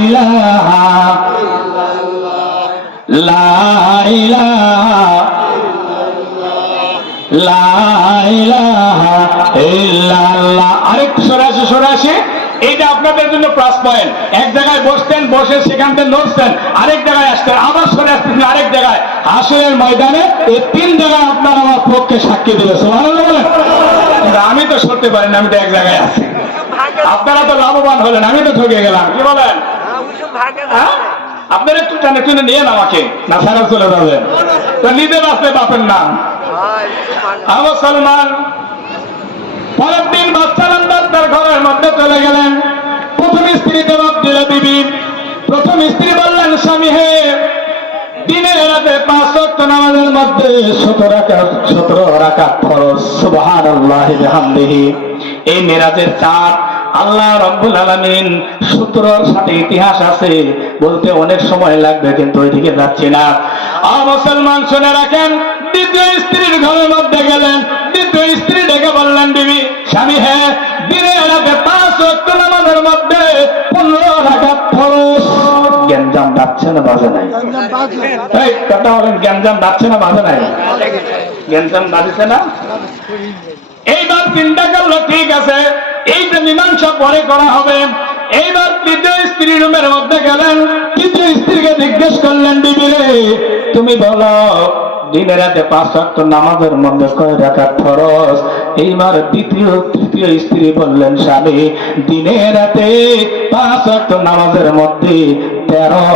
ইলাহা লা ইলাহা লা ইলাহা ইল্লাল্লাহ। আরেকটু সরে আসে। এইটা আপনাদের জন্য প্লাস পয়েন্ট। এক জায়গায় বসতেন, বসে সেখান থেকে নড়ছেন, আরেক জায়গায় আসতেন, আবার সরে আসতেন আরেক জায়গায়। হাসরের ময়দানে এই 3 জায়গায় আপনার আমার পক্ষে সাক্ষী দিবে। সুবহানাল্লাহ বলেন। আমি তো সরতে পারি না, আমি তো এক জায়গায় আছি। আপনারা তো লাভবান হলেন, আমি তো ঠকে গেলাম। কি বলেন? আপনারা একটু টানে টুনে নিয়ে আমাকে, না সারা চলে যাবেন। তো নিজে বাঁচলে বাপের নাম। মুসলমান পরের দিন বাচ্চা তার ঘরের মধ্যে চলে গেলেন। প্রথম স্ত্রী জবাব দিল বিবি। প্রথম স্ত্রী বললেন, স্বামী হে, দিনের রাতে 5 ওয়াক্ত নামাজের মধ্যে 17 রাকাত ফরজ। সুবহানাল্লাহি বিহামদিহি। এই মেরাজের চাঁদ আল্লাহ রাব্বুল আলামিন 17 সাথে ইতিহাস আছে, বলতে অনেক সময় লাগবে, কিন্তু ওইদিকে যাচ্ছি না। মুসলমান শুনে রাখেন। দ্বিতীয় স্ত্রীর ঘরের মধ্যে গেলেন। দ্বিতীয় স্ত্রী ডেকে বললেন, বিবি, স্বামী হ্যাঁ, দিনের রাতে 5 ওয়াক্ত নামাজের মধ্যে 15 রাকাত ফরজ। গ্যাঞ্জাম বাজছে না বাজে নাই? এই কথা বলেন, গ্যাঞ্জাম বাজছে না বাজে নাই? গ্যাঞ্জাম বাজছে না? এইবার চিন্তা করলো, ঠিক আছে, এইটা মীমাংসা পরে করা হবে। এইবার তৃতীয় স্ত্রী রুমের মধ্যে গেলেন। তৃতীয় স্ত্রীকে জিজ্ঞেস করলেন, বিবি রে, তুমি বলো দিনে রাতে 5 ওয়াক্ত নামাজের মধ্যে কয় রাকাত ফরজ? এইবার তৃতীয় স্ত্রী বললেন, স্বামী, দিনে রাতে 5 ওয়াক্ত নামাজের মধ্যে 13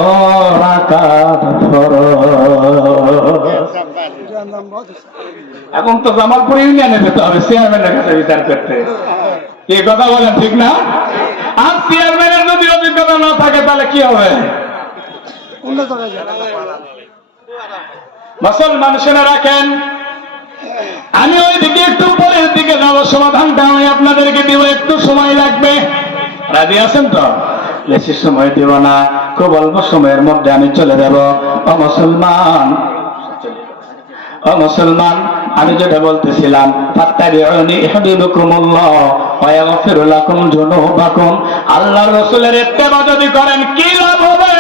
রাকাত ফরজ। এখন তো জামালপুর ইউনিয়নে যেতে হবে চেয়ারম্যানের কাছে বিচার করতে। এই কথা বলেন ঠিক না? আর চেয়ারম্যানের যদি অভিজ্ঞতা না থাকে তাহলে কি হবে? মুসলমান শুনে রাখেন, আমি ওই দিকে একটু পরের দিকে যাবো, সমাধানটা আমি আপনাদেরকে দিব, একটু সময় লাগবে। রাজি আছেন তো? বেশি সময় দিব না, খুব অল্প সময়ের মধ্যে আমি চলে যাব। ও মুসলমান, ও মুসলমান, আমি যেটা বলতেছিলাম, ফাত্তাবিউনি ইহবিবকুমুল্লাহ ওয়া ইয়াগফির লাকুম যুনুবাকুম। আল্লাহর রাসূলের ইত্তেবা যদি করেন কি লাভ হবে?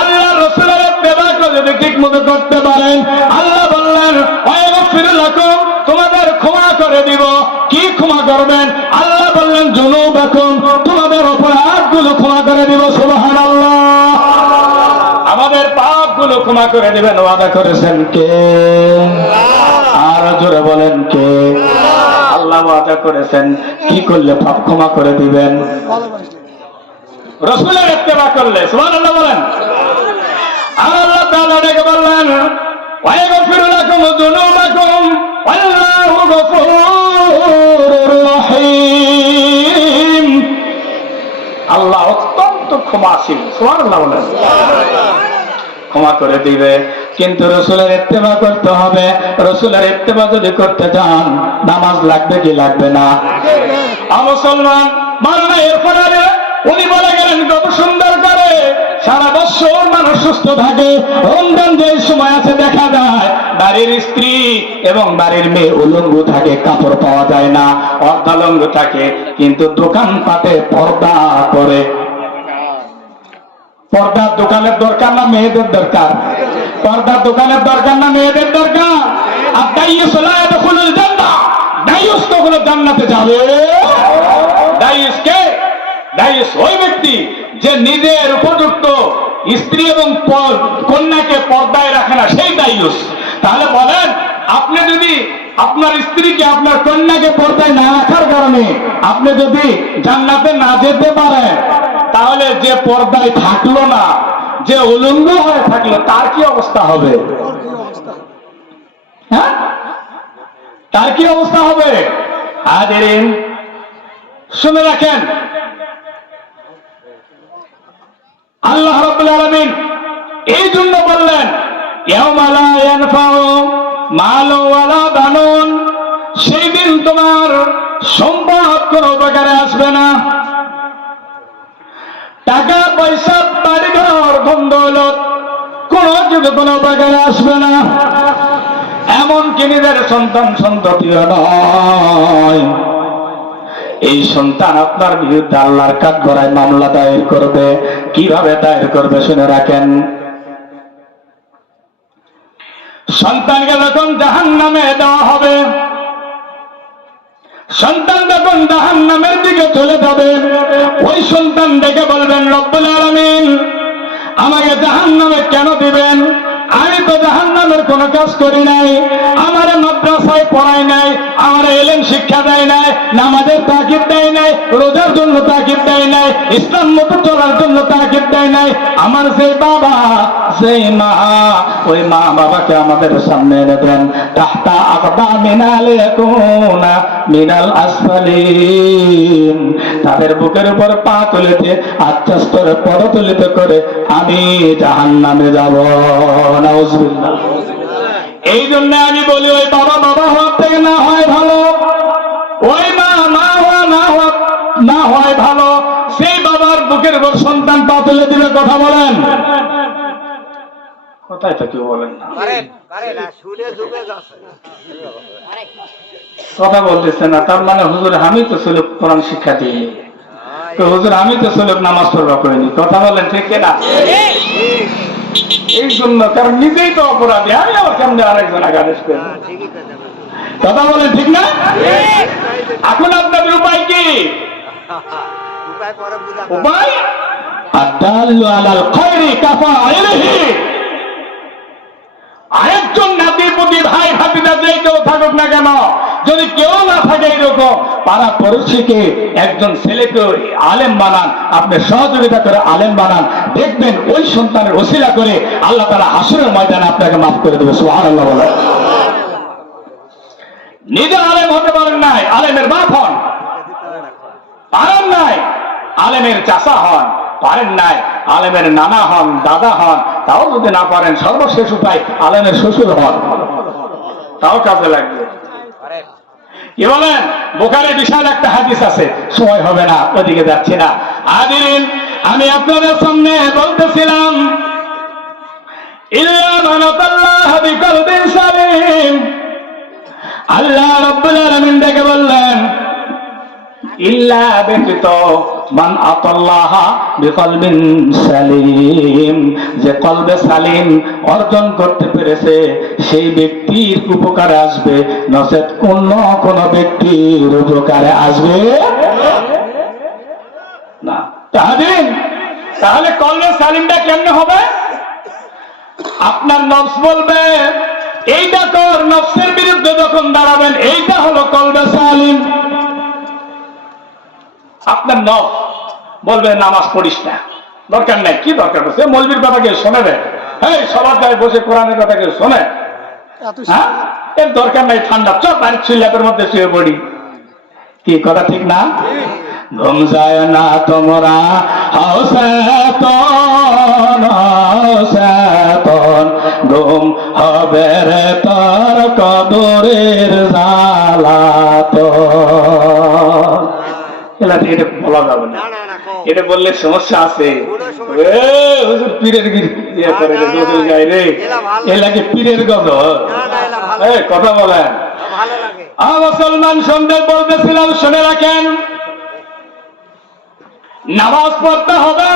আল্লাহর রাসূলের ইত্তেবা যদি ঠিকমতো করতে পারেন, আল্লাহ বললেন ওয়া ইয়াগফির লাকুম, তোমাদের ক্ষমা করে দিব। কি ক্ষমা করবেন? আল্লাহ বললেন যুনুবাকুম, তোমাদের অপরাধগুলো ক্ষমা করে দিব। সুবহানাল্লাহ। আমাদের পাপগুলো ক্ষমা করে দিবেন ওয়াদা করেছেন কে? আর জোরে বলেন কে? আল্লাহ ওয়াদা করেছেন। কি করলে পাপ ক্ষমা করে দিবেন? রাসূলের ইত্তেবা করলে। সুবহানাল্লাহ বলেন। আর আল্লাহ তাআলা ডেকে বললেন ওয়া ইয়াগফিরু লাকুম যুনুবাকুম ওয়াল্লাহু গফুরুর রহিম। আল্লাহ অত্যন্ত ক্ষমাশীল। সুবহানাল্লাহ বলেন। ক্ষমা করে দিবে, কিন্তু রাসূলের ইত্তেবা করতে হবে। রাসূলের ইত্তেবা যদি করতে চান, নামাজ লাগবে কি লাগবে না? মুসলমান মাননা এরপরে উনি বলে গেলেন কত সুন্দর করে সারা বছর মানুষ সুস্থ থাকে, রমজান যে সময় আছে দেখা যায় বাড়ির স্ত্রী এবং বাড়ির মেয়ে উলঙ্গ থাকে, কাপড় পাওয়া যায় না, অর্ধালঙ্গ থাকে, কিন্তু দোকানপাটে পর্দা করে। পর্দার দোকানের দরকার না মেয়েদের দরকার? পর্দার দোকানের দরকার না মেয়েদের দরকার? আর দাইয়ুস লা ইয়াদখুলুল জান্নাহ, দাইয়ুস কখনো জান্নাতে যাবে? দাইয়ুস কে? দাইয়ুস ওই ব্যক্তি যে নিজের উপযুক্ত স্ত্রী এবং কন্যাকে পর্দায় রাখে না, সেই দাইয়ুস। তাহলে বলেন, আপনি যদি আপনার স্ত্রীকে আপনার কন্যাকে পর্দায় না রাখার কারণে আপনি যদি জান্নাতে না যেতে পারেন, তাহলে যে পর্দায় থাকলো না, যে উলঙ্গ হয়ে থাকলো, তার কি অবস্থা হবে? হ্যাঁ, তার কি অবস্থা হবে? হাজিরিন শুনে রাখেন, আল্লাহ রাব্বুল আলামিন এই জন্য বললেন ইয়াউমা লা ইয়ানফাউ মালু ওয়ালা বানুন, সেই দিন তোমার সম্পদ কোনো উপকারে আসবে না, টাকা পয়সা বাড়িঘর ধন দৌলত কোনো কিছু কোনো উপকারে আসবে না। এমনকি নিজের সন্তান সন্ততিও নয়। এই সন্তান আপনার বিরুদ্ধে আল্লাহর কাঠগড়ায় মামলা দায়ের করবে। কিভাবে দায়ের করবে শুনে রাখেন। সন্তানকে যখন জাহান্নামে দেওয়া হবে, সন্তান যখন জাহান্নামের দিকে চলে যাবে, ওই সন্তান ডেকে বলবেন রব্বুল আলামিন আমাকে জাহান্নামে কেন দিবেন? আমি তো জাহান্নামের কোনো কাজ করি নাই, আমার মাদ্রাসায় পড়াই নাই, আমার ইলম শিক্ষা দেয় নাই, নামাজের তাকিদ দেয় নাই, রোজার জন্য তাকিদ দেয় নাই, ইসলাম মতো চলার জন্য তাকিদ দেয় নাই। আমার সেই বাবা সেই মা, ওই মা বাবাকে আমাদের সামনে এনে দেন। তাহতা আকদামিনাল ইয়াকুনা মিনাল আসফালিন, তাদের বুকের উপর পা তুলেতে আচ্ছা স্তরে পদতুলিত করে আমি জাহান্নামে যাব। নাউজুবিল্লাহ। এই জন্য আমি বলি ওই বাবা বাবা হওয়ার থেকে না হয় ভালো, ওই মা মা হওয়া না হয় ভালো। সেই বাবার বুকের উপর সন্তান পা তুলে দিবে। কথা বলেন, কথাই তো কেউ বলেন না, কথা বলতেছে না। তার মানে হুজুর আমি তো সুলুক কোরআন শিক্ষা দিই, তো হুজুর আমি তো সুলুক নামাজ পড়বা করিনি। কথা বলেন ঠিক না? এই জন্য, কারণ নিজেই তো অপরাধী, আমি আবার কেমন আরেকজন আদেশ করি। কথা বলেন ঠিক না? এখন আপনাদের উপায় কি? উপায় আদাল্লু আলাল খায়রি কাফাইলিহি। আরেকজন নাতিপুতি ভাই ভাতিজা যে কেউ থাকুক না কেন, যদি কেউ না থাকে এরকম পাড়া পড়োশিকে একজন ছেলেকে আলেম বানান, আপনি সহযোগিতা করে আলেম বানান, দেখবেন ওই সন্তানের ওসিলা করে আল্লাহ তাআলা হাসরের ময়দানে আপনাকে মাফ করে দেবে। সুবহানাল্লাহ বলে। নিজে আলেম হতে পারেন নাই, আলেমের বাপ হন। পারেন নাই আলেমের চাচা হন, পারেন নাই আলেমের নানা হন, দাদা হন, তাও যদি না পারেন সর্বশেষ উপায় আলেমের শ্বশুর হন, তাও কাজে লাগবে। কি বলেন? বুখারী বিশাল একটা হাদিস আছে, সময় হবে না, ওদিকে যাচ্ছি না। হাজিরিন, আমি আপনাদের সামনে বলতেছিলাম ইল্লা মান আতাল্লাহ বিকলবিন সালিম। আল্লাহ রাব্বুল আলামিন ডেকে বললেন ইল্লা ব্যতীত মান আতাল্লাহ বিকলবিন সালিম, যে কলবে সালিম অর্জন করতে পেরেছে সেই ব্যক্তির উপকারে আসবে, নচেত কোন ব্যক্তির উপকারে আসবে না। তাহলে কলবে সালিমটা কেমনে হবে? আপনার নফস বলবে এইটা কর, নফসের বিরুদ্ধে যখন দাঁড়াবেন এইটা হলো কলবে সালিম। আপনার নফস বলবে নামাজ পড়িস না, দরকার নাই, কি দরকার আছে, মৌলবীর কথা কেউ শোনে না, হ্যাঁ সবার গায়ে বসে কোরআনের কথা কেউ শোনে, হ্যাঁ এর দরকার নাই, ঠান্ডা চপ বাড়ির ল্যাপের মধ্যে শুয়ে পড়ি। কি কথা ঠিক না? ঘুম যায় না তোমরা ঘুম হবে রে তোর কবরের জ্বালাতন। এটা বলা যাবে না, এটা বললে সমস্যা আছে। হুজুর পীরের গায়ে রে, এলাকে পীরের গজল, কথা বলেন। মুসলমান সন্দেহ বলতেছিলাম, শুনে রাখেন, নামাজ পড়তে হবে,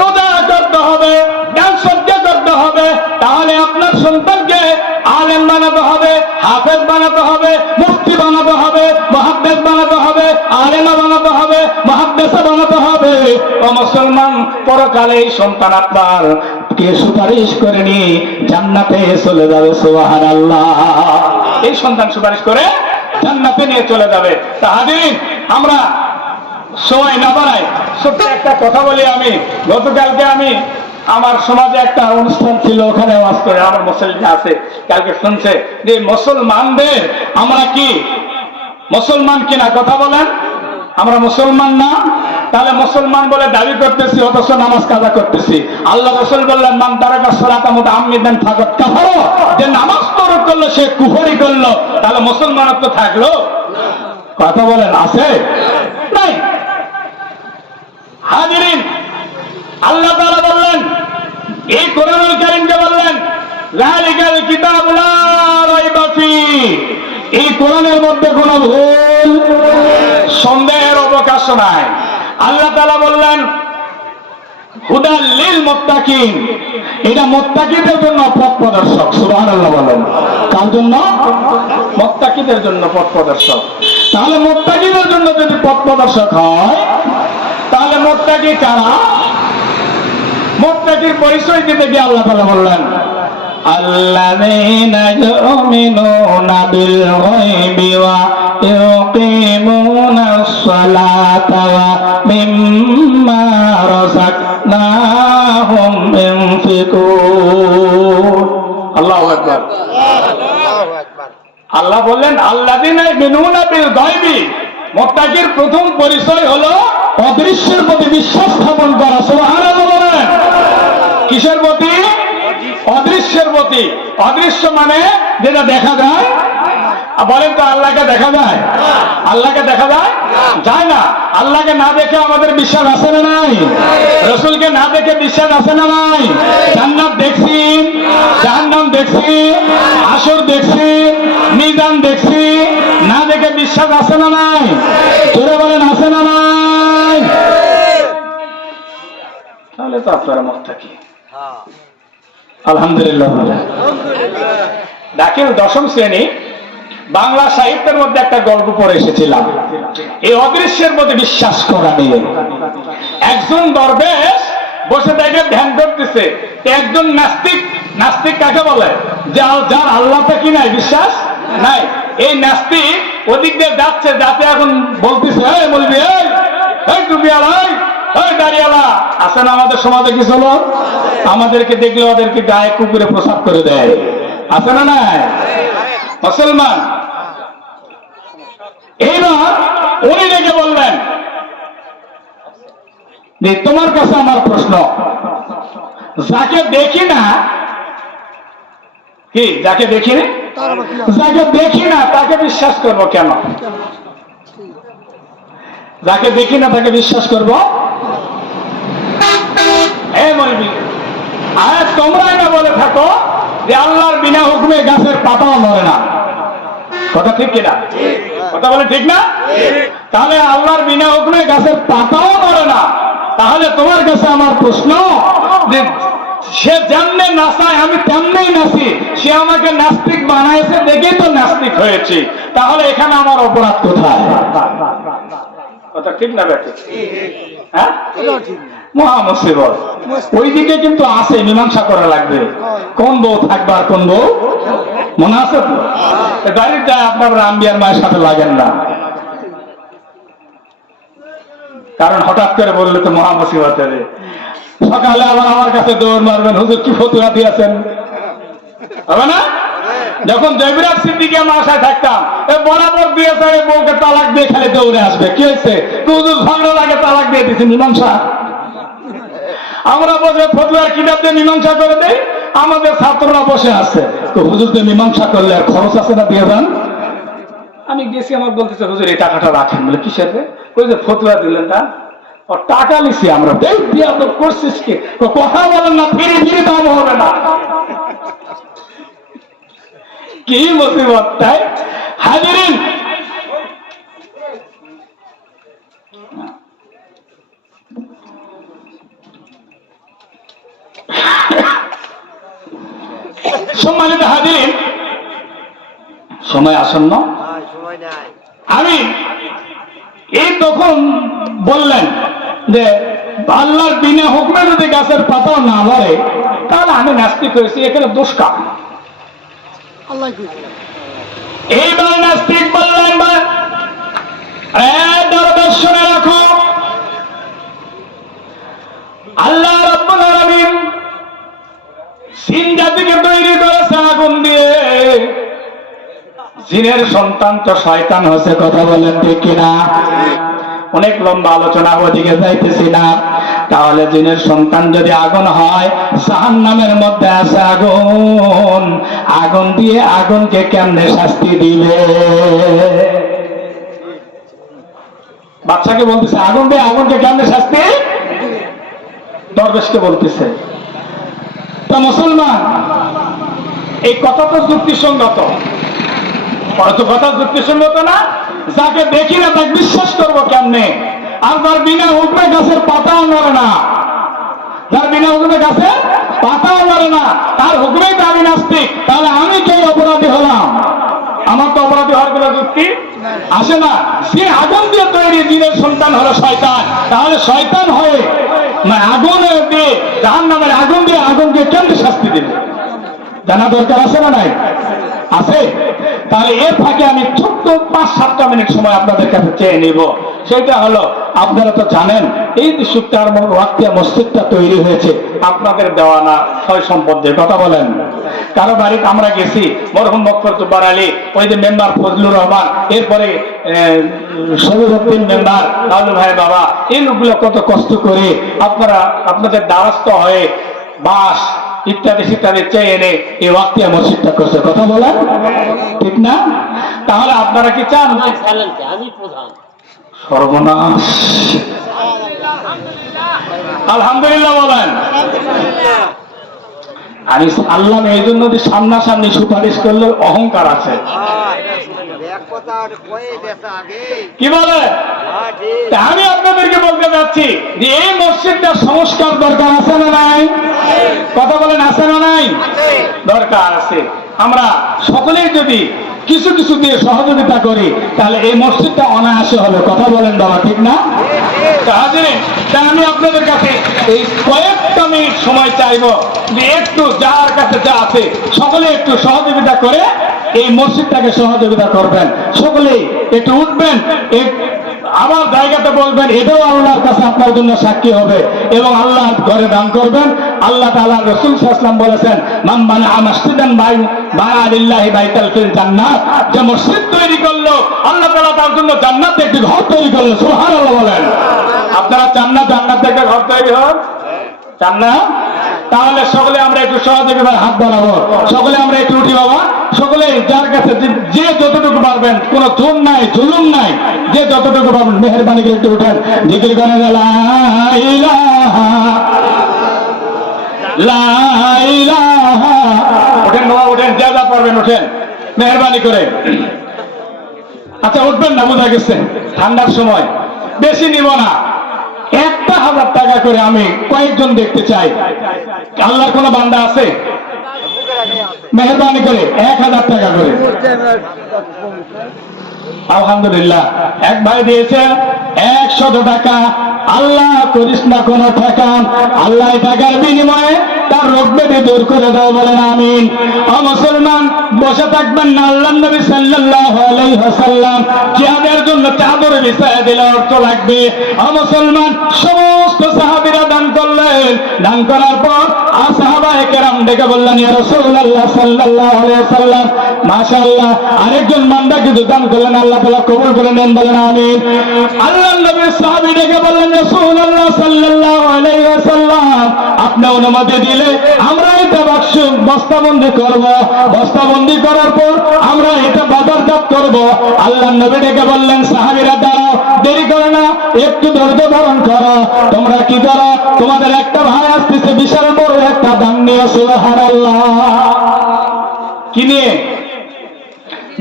রোজা করতে হবে, দান সজ্জা করতে হবে, তাহলে আপনার সন্তানকে আলেম বানাতে হবে, হাফেজ বানাতে হবে, মুফতি বানাতে হবে, মুহাদ্দিস বানাতে হবে, আলেমা বানাতে হবে, মুহাদ্দিসা বানাতে হবে। ও মুসলমান, পরকালে এই সন্তান আপনার কে সুপারিশ করে নিয়ে জান্নাতে চলে যাবে, সুবহানাল্লাহ। এই সন্তান সুপারিশ করে জান্নাতে নিয়ে চলে যাবে। তাহাদিন, আমরা সময় না বাড়াই, সত্যি একটা কথা বলি। আমি গতকালকে আমার সমাজে একটা অনুষ্ঠান ছিল, ওখানে ওয়াজ করে আমার মুসলিম আছে, কালকে শুনছে যে মুসলমানদের আমরা কি মুসলমান কিনা, কথা বলেন, আমরা মুসলমান না? তাহলে মুসলমান বলে দাবি করতেছি, অথচ নামাজ কাজা করতেছি। আল্লাহ রাসূল বললেন মান তারাকা সালাতা মুতাআম্মিদান ফাকাদ কাফারা, যে নামাজ তরক করলো সে কুফরি করলো। তাহলে মুসলমানত্ব থাকলো? কথা বলেন, আছে? নাই। হাজিরিন, আল্লাহ তাআলা বললেন, এই কোরআনুল কারীমকে বললেন যালিকাল কিতাবু লা রাইবা ফীহি, এই কোরআনের মধ্যে কোনো ভুল সন্দেহের অবকাশ নাই। আল্লাহ তাআলা বললেন হুদাল লিল মুত্তাকিন, এটা মুত্তাকিদের জন্য পথ প্রদর্শক। সুবহানাল্লাহ বলেন। কার জন্য? মুত্তাকিদের জন্য পথ প্রদর্শক। তাহলে মুত্তাকিদের জন্য যদি পথ প্রদর্শক হয়, তাহলে মুত্তাকি কারা? মুত্তাকির পরিচয় দিতে গিয়ে আল্লাহ তাআলা বললেন আল্লাযীনা ইউমিনুনা বিল গায়বি ওয়া ইউকিমুনাস সালাতা ওয়া মিম্মা রাযাকনাহুম ইউনফিকুন। আল্লাহু আকবার। আল্লাহ বললেন আল্লাযীনা ইউমিনুনা বিল গায়বি, মুত্তাকির প্রথম পরিচয় হলো অদৃশ্যের প্রতি বিশ্বাস স্থাপন করা। সুবহানাল্লাহ বলেন। কিসের প্রতি? অদৃশ্যের প্রতি। অদৃশ্য মানে যেটা দেখা যায়। বলেন তো, আল্লাহকে দেখা যায়? আল্লাহকে দেখা যায়? যায় না। আল্লাহকে না দেখে আমাদের বিশ্বাস আছে না নাই? রাসূলকে না দেখে বিশ্বাস আছে না নাই? জান্নাত দেখছি, জাহান্নাম দেখছি, হাসর দেখছি, মিজান দেখছি, না দেখে বিশ্বাস আছে না নাই? জোরে বলেন, আছে না নাই? তাহলে তো আপনারা মুত্তাকি। আলহামদুলিল্লাহ। দাখিল দশম শ্রেণী বাংলা সাহিত্যের মধ্যে একটা গল্প পড়ে এসেছিলাম, এই অদৃশ্যের মধ্যে বিশ্বাস করা নিয়ে। একজন দরবেশ বসে থেকে ধ্যান করতেছে, একজন নাস্তিক। নাস্তিক কাকে বলে? যার আল্লাহটা কি নাই, বিশ্বাস নাই। এই নাস্তিক ওদিক দিয়ে যাচ্ছে, যাতে এখন বলতেছে বলবি এই টুপিওয়ালা, এই দাড়িওয়ালা, আছে না আমাদের সমাজে কিছু লোক, আমাদেরকে দেখলে ওদেরকে গায়ে কুকুরে প্রসাব করে দেয়, আছে না নাই? মুসলমান। এইবার উনি ডেকে বললেন যে তোমার কাছে আমার প্রশ্ন, যাকে দেখি না, কি যাকে দেখি না, যাকে দেখি না তাকে বিশ্বাস করব কেন? যাকে দেখি না তাকে বিশ্বাস করব? আর তোমরাই না বলে থাকো যে আল্লাহর বিনা হুকুমে গাছের পাতাও নড়ে না, কথা ঠিক কিনা? কথা বলে ঠিক না? তাহলে আল্লাহর বিনা হুকুমে গাছের পাতাও নড়ে না, তাহলে তোমার কাছে আমার প্রশ্ন যে সে যেমনে নাচায় আমি তেমনি নাচি, সে আমাকে নাস্তিক বানাইছে দেখেই তো নাস্তিক হয়েছি, তাহলে এখানে আমার অপরাধ কোথায়? কথা ঠিক না ব্যাটি? হ্যাঁ, মহা মুসিবত। ওইদিকে কিন্তু আছে, মীমাংসা করা লাগবে, কোন বউ থাকবে আর কোন বউ, মনে আছে তো? বাড়ির যায় আপনার আম্বিয়ার মায়ের সাথে লাগেন না, কারণ হঠাৎ করে বললে তো মহা মুসিবত হবে। সকালে আবার আমার কাছে দৌড় মারবেন, হুজুর কি ফতুয়া দিয়েছেন, হবে না? যখন জয়বিরাট সিদ্দিকের বাসায় থাকতাম, বরাবর দিয়েছে বউকে তালাক দিয়ে খালি দৌড়ে আসবে, কি হয়েছে হুজুর ঝগড়া লাগে তালাক দিয়ে দিয়েছে, মীমাংসা। আমরা বসে ফতুয়ার কিতাব দিয়ে মীমাংসা করে দেই, আমাদের ছাত্ররা বসে আছে, তো হুজুর দিয়ে মীমাংসা করলে আর খরচ আছে না, দিয়ে যান। আমি গেছি, আমার বলতেছে হুজুর এই টাকাটা রাখেন, বলে কিসের? ওই যে ফতুয়া দিলেন না, ও টাকা লিছি আমরা, দিয়ে তো করছিস কি, কথা বলেন না, ফিরে ফিরে দাম হবে না, কি মুসিবত। তাই হাজিরিন, সম্মানিত হাজিরিন, সময় আসন্ন, আমি এই তখন বললেন যে আল্লাহর বিনা হুকুমে যদি গাছের পাতাও না লড়ে তাহলে আমি নাস্তিক হয়েছি, এখানে দোষ কার? এইবার নাস্তিক বললেন, দরবার শুনে রাখো, আল্লাহ রাব্বুল আলামিন জিন জাতিকে তৈরি করেছে আগুন দিয়ে, জিনের সন্তান তো শয়তান হচ্ছে, কথা বলেন ঠিক কিনা? অনেক লম্বা আলোচনা, ওদিকে যাইতেছি না। তাহলে জিনের সন্তান যদি আগুন হয়, জাহান্নামের মধ্যে আছে আগুন, আগুন দিয়ে আগুনকে কেমনে শাস্তি দিবে? বাচ্চাকে বলতেছে আগুন দিয়ে আগুনকে কেমনে শাস্তি, দরবেশকে বলতেছে। তা মুসলমান, এই কথা তো যুক্তিসঙ্গত, কথা যুক্তিসঙ্গত না? যাকে দেখি না তাকে বিশ্বাস করবো কেমনে? আর তার বিনা হুকুমে গাছের পাতাও নড়ে না, যার বিনা হুকুমে গাছের পাতাও নড়ে না, তার হুকুমেই তো আমি নাস্তিক, তাহলে আমি কে অপরাধী হলাম? আমার তো অপরাধী হওয়ার কোনো যুক্তি আসে না। সে আগুন দিয়ে তৈরি জিনের সন্তান হলো শয়তান, তাহলে শয়তান হয়ে আগুন দিয়ে, জাহান্নামের আগুন দিয়ে আগুনকে কেমনে শাস্তি দেবে জানা দরকার আছে না নাই? আছে। তাহলে এর ফাঁকে আমি ছোট্ট 5-7টা মিনিট সময় আপনাদের কাছে চেয়ে নিব। সেটা হলো, আপনারা তো জানেন এই যে সুক্তার ওয়াক্তিয়া মসজিদটা তৈরি হয়েছে আপনাদের দেওয়ানা সয় সম্পদের, কথা বলেন। কারো বাড়িতে আমরা গেছি, মরহুম মক্কর জুব্বার আলী, ওই যে মেম্বার ফজলুর রহমান, এরপরে শহীদুদ্দিন মেম্বার, লালু ভাই বাবা, এই লোকগুলো কত কষ্ট করে আপনারা আপনাদের দ্বারস্থ হয়ে বাস ইত্যাদি ইত্যাদি চেয়ে এনে এই ওয়াক্তিয়া মসজিদটা করছে, কথা বলেন ঠিক না? তাহলে আপনারা কি চান? আমি প্রধান, সর্বনাশ, আলহামদুলিল্লাহ বলেন। আমি আল্লাহ এই জন্য যে সামনাসামনি সুপারিশ করলে অহংকার আছে, কি বলে? আমি আপনাদেরকে বলতে চাচ্ছি যে এই মসজিদটা সংস্কার দরকার আছে না নাই? কথা বলেন আছে না নাই? দরকার আছে। আমরা সকলেই যদি কিছু কিছু দিয়ে সহযোগিতা করি তাহলে এই মসজিদটা অনায়াসে হবে, কথা বলেন বাবা ঠিক না? আমি আপনাদের কাছে এই কয়েকটা মিনিট সময় চাইব যে একটু যার কাছে যা আছে সকলে একটু সহযোগিতা করে এই মসজিদটাকে সহযোগিতা করবেন, সকলেই একটু উঠবেন, আমার জায়গাতে বলবেন, এটাও আল্লাহর কাছে আপনার জন্য সাক্ষী হবে। এবং আল্লাহ ঘরে দান করবেন। আল্লাহ তাআলা রাসূল সাল্লাল্লাহু আলাইহি ওয়াসাল্লাম বলেছেন, মান বানা মাসজিদান বানা লিল্লাহি বাইতাল ফিল জান্নাত, যে মসজিদ তৈরি করলো আল্লাহ তাআলা তার জন্য জান্নাতে একটি ঘর তৈরি করলেন। সুবহানাল্লাহ বলেন। আপনারা চান না জান্নাতে একটা ঘর তৈরি হোক? চান না? তাহলে সকলে আমরা একটু সহযোগিতার হাত বাড়াবো, সকলে আমরা একটু উঠি বাবা, সকলে যার কাছে যে যতটুকু পারবেন, কোনো জোর নাই জুলুম নাই, যে যতটুকু পারবেন মেহেরবানি করে একটু উঠেন, জিকির করেন লা ইলাহা লা ইলাহা। উঠেন বাবা, উঠেন, যা যা পারবেন উঠেন মেহেরবানি করে। আচ্ছা উঠবেন না, বোঝা গেছে ঠান্ডার সময়, বেশি নিব না, 1,000 টাকা করে আমি কয়েকজন দেখতে চাই। আল্লাহর কোন বান্দা আছে? মেহেরবানি করে 1,000 টাকা করে। আলহামদুলিল্লাহ, এক ভাই দিয়েছে 100 টাকা। আল্লাহ করিস না কোন টাকা, আল্লাহ টাকার বিনিময়ে তার রোগ ব্যাধি দূর করে দাও, বলেন আমিন। ও মুসলমান, বসে থাকবেন না। আল্লাহর নবী সাল্লাল্লাহু আলাইহি ওয়াসাল্লাম জিহাদের জন্য চাদর বিছায়া দিলে অর্থ লাগবে। ও মুসলমান, সমস্ত সাহাবীরা দান করলেন। দান করার পর সাহাবায়ে কেরাম ডেকে বললেন, ইয়া রাসূলুল্লাহ সাল্লাল্লাহু আলাইহি ওয়াসাল্লাম, মাশাআল্লাহ আরেকজন বান্দা কিছু দান করলেন, আল্লাহ তাআলা কবুল করে নেন, বলেন আমিন। আল্লাহর নবী সাহাবী ডেকে বললেন, রাসূলুল্লাহ সাল্লাল্লাহু আলাইহি ওয়াসাল্লাম, আপনি অনুমতি দিলে আমরা এটা বাক্স বস্তাবন্দি করব, বস্তাবন্দি করার পর আমরা এটা বাজারজাত করব। আল্লাহর নবী ডেকে বললেন, সাহাবীরা দাঁড়াও, দেরি করো না, একটু ধৈর্য ধারণ করো। তোমরা কি করো? তোমাদের একটা ভাই আসতেছে বিশাল বড় একটা দান নিয়ে। সুবহানাল্লাহ। কি নিয়ে?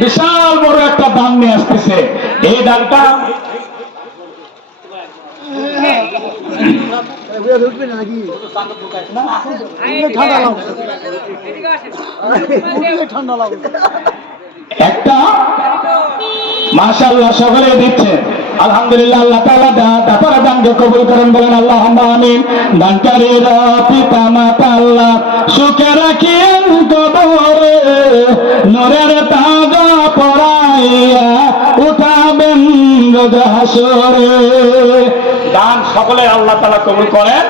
বিশাল বড় একটা দান নিয়ে আসতেছে। এই দানটা একটা মাশাআল্লাহ সকলে দিচ্ছে। আলহামদুলিল্লাহ, আল্লাহ তাআলা তারা দানকে কবুল করেন, বলেন আল্লাহুম্মা আমিন। দানকারীর পিতা মাতা আল্লাহ সুখে রাখিয়েন কবরে, নূরের তাজ পরাইয়া উঠাবেন রোজ হাসরে। দান সকলে আল্লাহ তাআলা কবুল করেন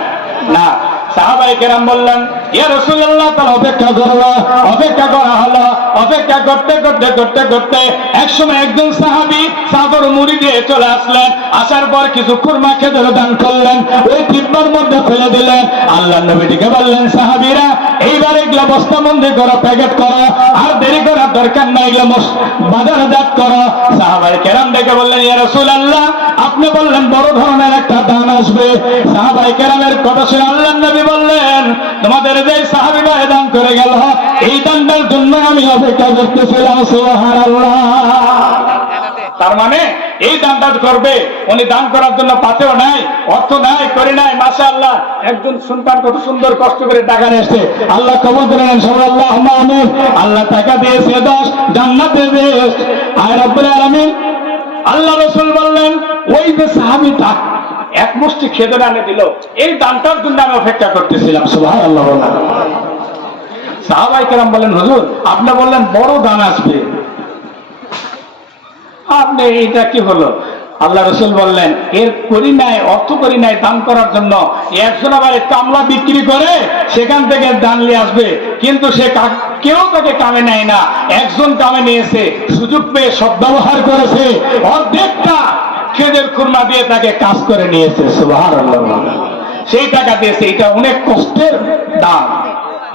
না। সাহাবায়ে কেরাম বললেন, ইয়া রাসূলুল্লাহ, তারা অপেক্ষা করলো, অপেক্ষা করা হলো। অপেক্ষা করতে করতে করতে করতে একসময় একজন সাহাবী চাদর মুড়ি দিয়ে চলে আসলেন। আসার পর কিছু খুরমা খেজুর দান করলেন, ওই টিপ্পার মধ্যে ফেলে দিলেন। আল্লাহর নবীকে বললেন, সাহাবীরা এইবার এগুলা বস্তাবন্দি করো, প্যাকেট করো, আর দেরি করার দরকার নাই, এগুলো বাজারজাত করো। সাহাবায়ে কেরাম ডেকে বললেন, ইয়া রাসূলুল্লাহ, আপনি বললেন বড় ধরনের একটা দান আসবে। সাহাবায়ে কেরামের কথা শুনে আল্লাহর নবী বললেন, তোমাদের যে সাহাবী ভাই দান করে গেল, এই দানটার জন্য আমি অপেক্ষা করতেছিলাম। সুবহানাল্লাহ। তার মানে এই দানটা করবে, উনি দান করার জন্য পাতেও নাই, অর্থ নাই, করে নাই। মাশাআল্লাহ, একজন সন্তান কত সুন্দর কষ্ট করে টাকা নিয়েছে, আল্লাহ কবুল করে নেন। আল্লাহুম্মা আমিন। আল্লাহ টাকা দিয়েছে 10, জান্নাতে বেশ। আর রব্বুল আলামিন, আল্লাহ রাসূল বললেন, ওই যে সাহাবীটা এক মুষ্টি খেজুর এনে দিল, এই দানটার জন্য আমি অপেক্ষা করতেছিলাম। সুবহানাল্লাহ। সাহাবায়ে কেরাম বলেন, হুজুর আপনি বললেন বড় দান আসবে, আপনি এটা কি হলো? আল্লাহ রাসূল বললেন, এর করি নাই, অর্থ করি নাই দান করার জন্য। একজন আবার কামলা বিক্রি করে সেখান থেকে দান নিয়ে আসবে, কিন্তু সে কেউ তাকে কামে নেয় না। একজন কামে নিয়েছে, সুযোগ পেয়ে সদ্ব্যবহার করেছে, অর্ধেকটা খেজুর খুরমা দিয়ে তাকে কাজ করে নিয়েছে। সুবহানাল্লাহ। সেই টাকা দিয়েছে। এটা অনেক কষ্টের দান,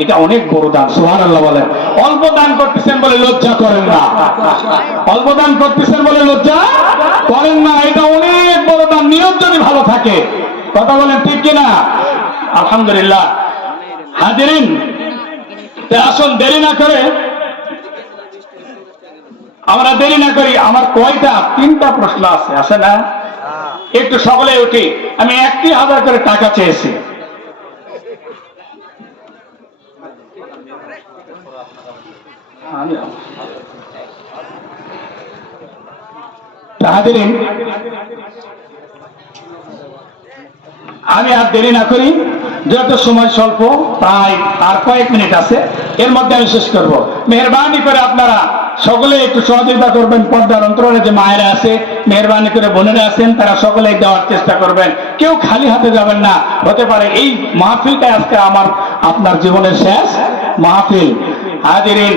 এটা অনেক বড় দান। সুবহানাল্লাহ বলেন। অল্প দান করতেছেন বলে লজ্জা করেন না, অল্প দান করতেছেন বলে লজ্জা করেন না, এটা অনেক বড় দান। নিয়ত যদি ভালো থাকে, কথা বলেন ঠিক কিনা? আলহামদুলিল্লাহ। হাজিরিন, আসুন দেরি না করে, আমরা দেরি না করি। আমার কয়টা? 3টা প্রশ্ন আছে, আছে না? একটু সকলে উঠি। আমি 1,000 করে টাকা চেয়েছি। হাজিরিন, আমি আর দেরি না করি, যেহেতু সময় স্বল্প, প্রায় আর কয়েক মিনিট আছে, এর মধ্যে আমি শেষ করব। মেহেরবানি করে আপনারা সকলে একটু সহযোগিতা করবেন। পর্দার অন্তরালে যে মায়েরা আছে, মেহরবানি করে বোনেরা আছেন, তারা সকলে দেওয়ার চেষ্টা করবেন। কেউ খালি হাতে যাবেন না। হতে পারে এই মাহফিলটাই আজকে আমার আপনার জীবনের শেষ মাহফিল। হাজিরিন,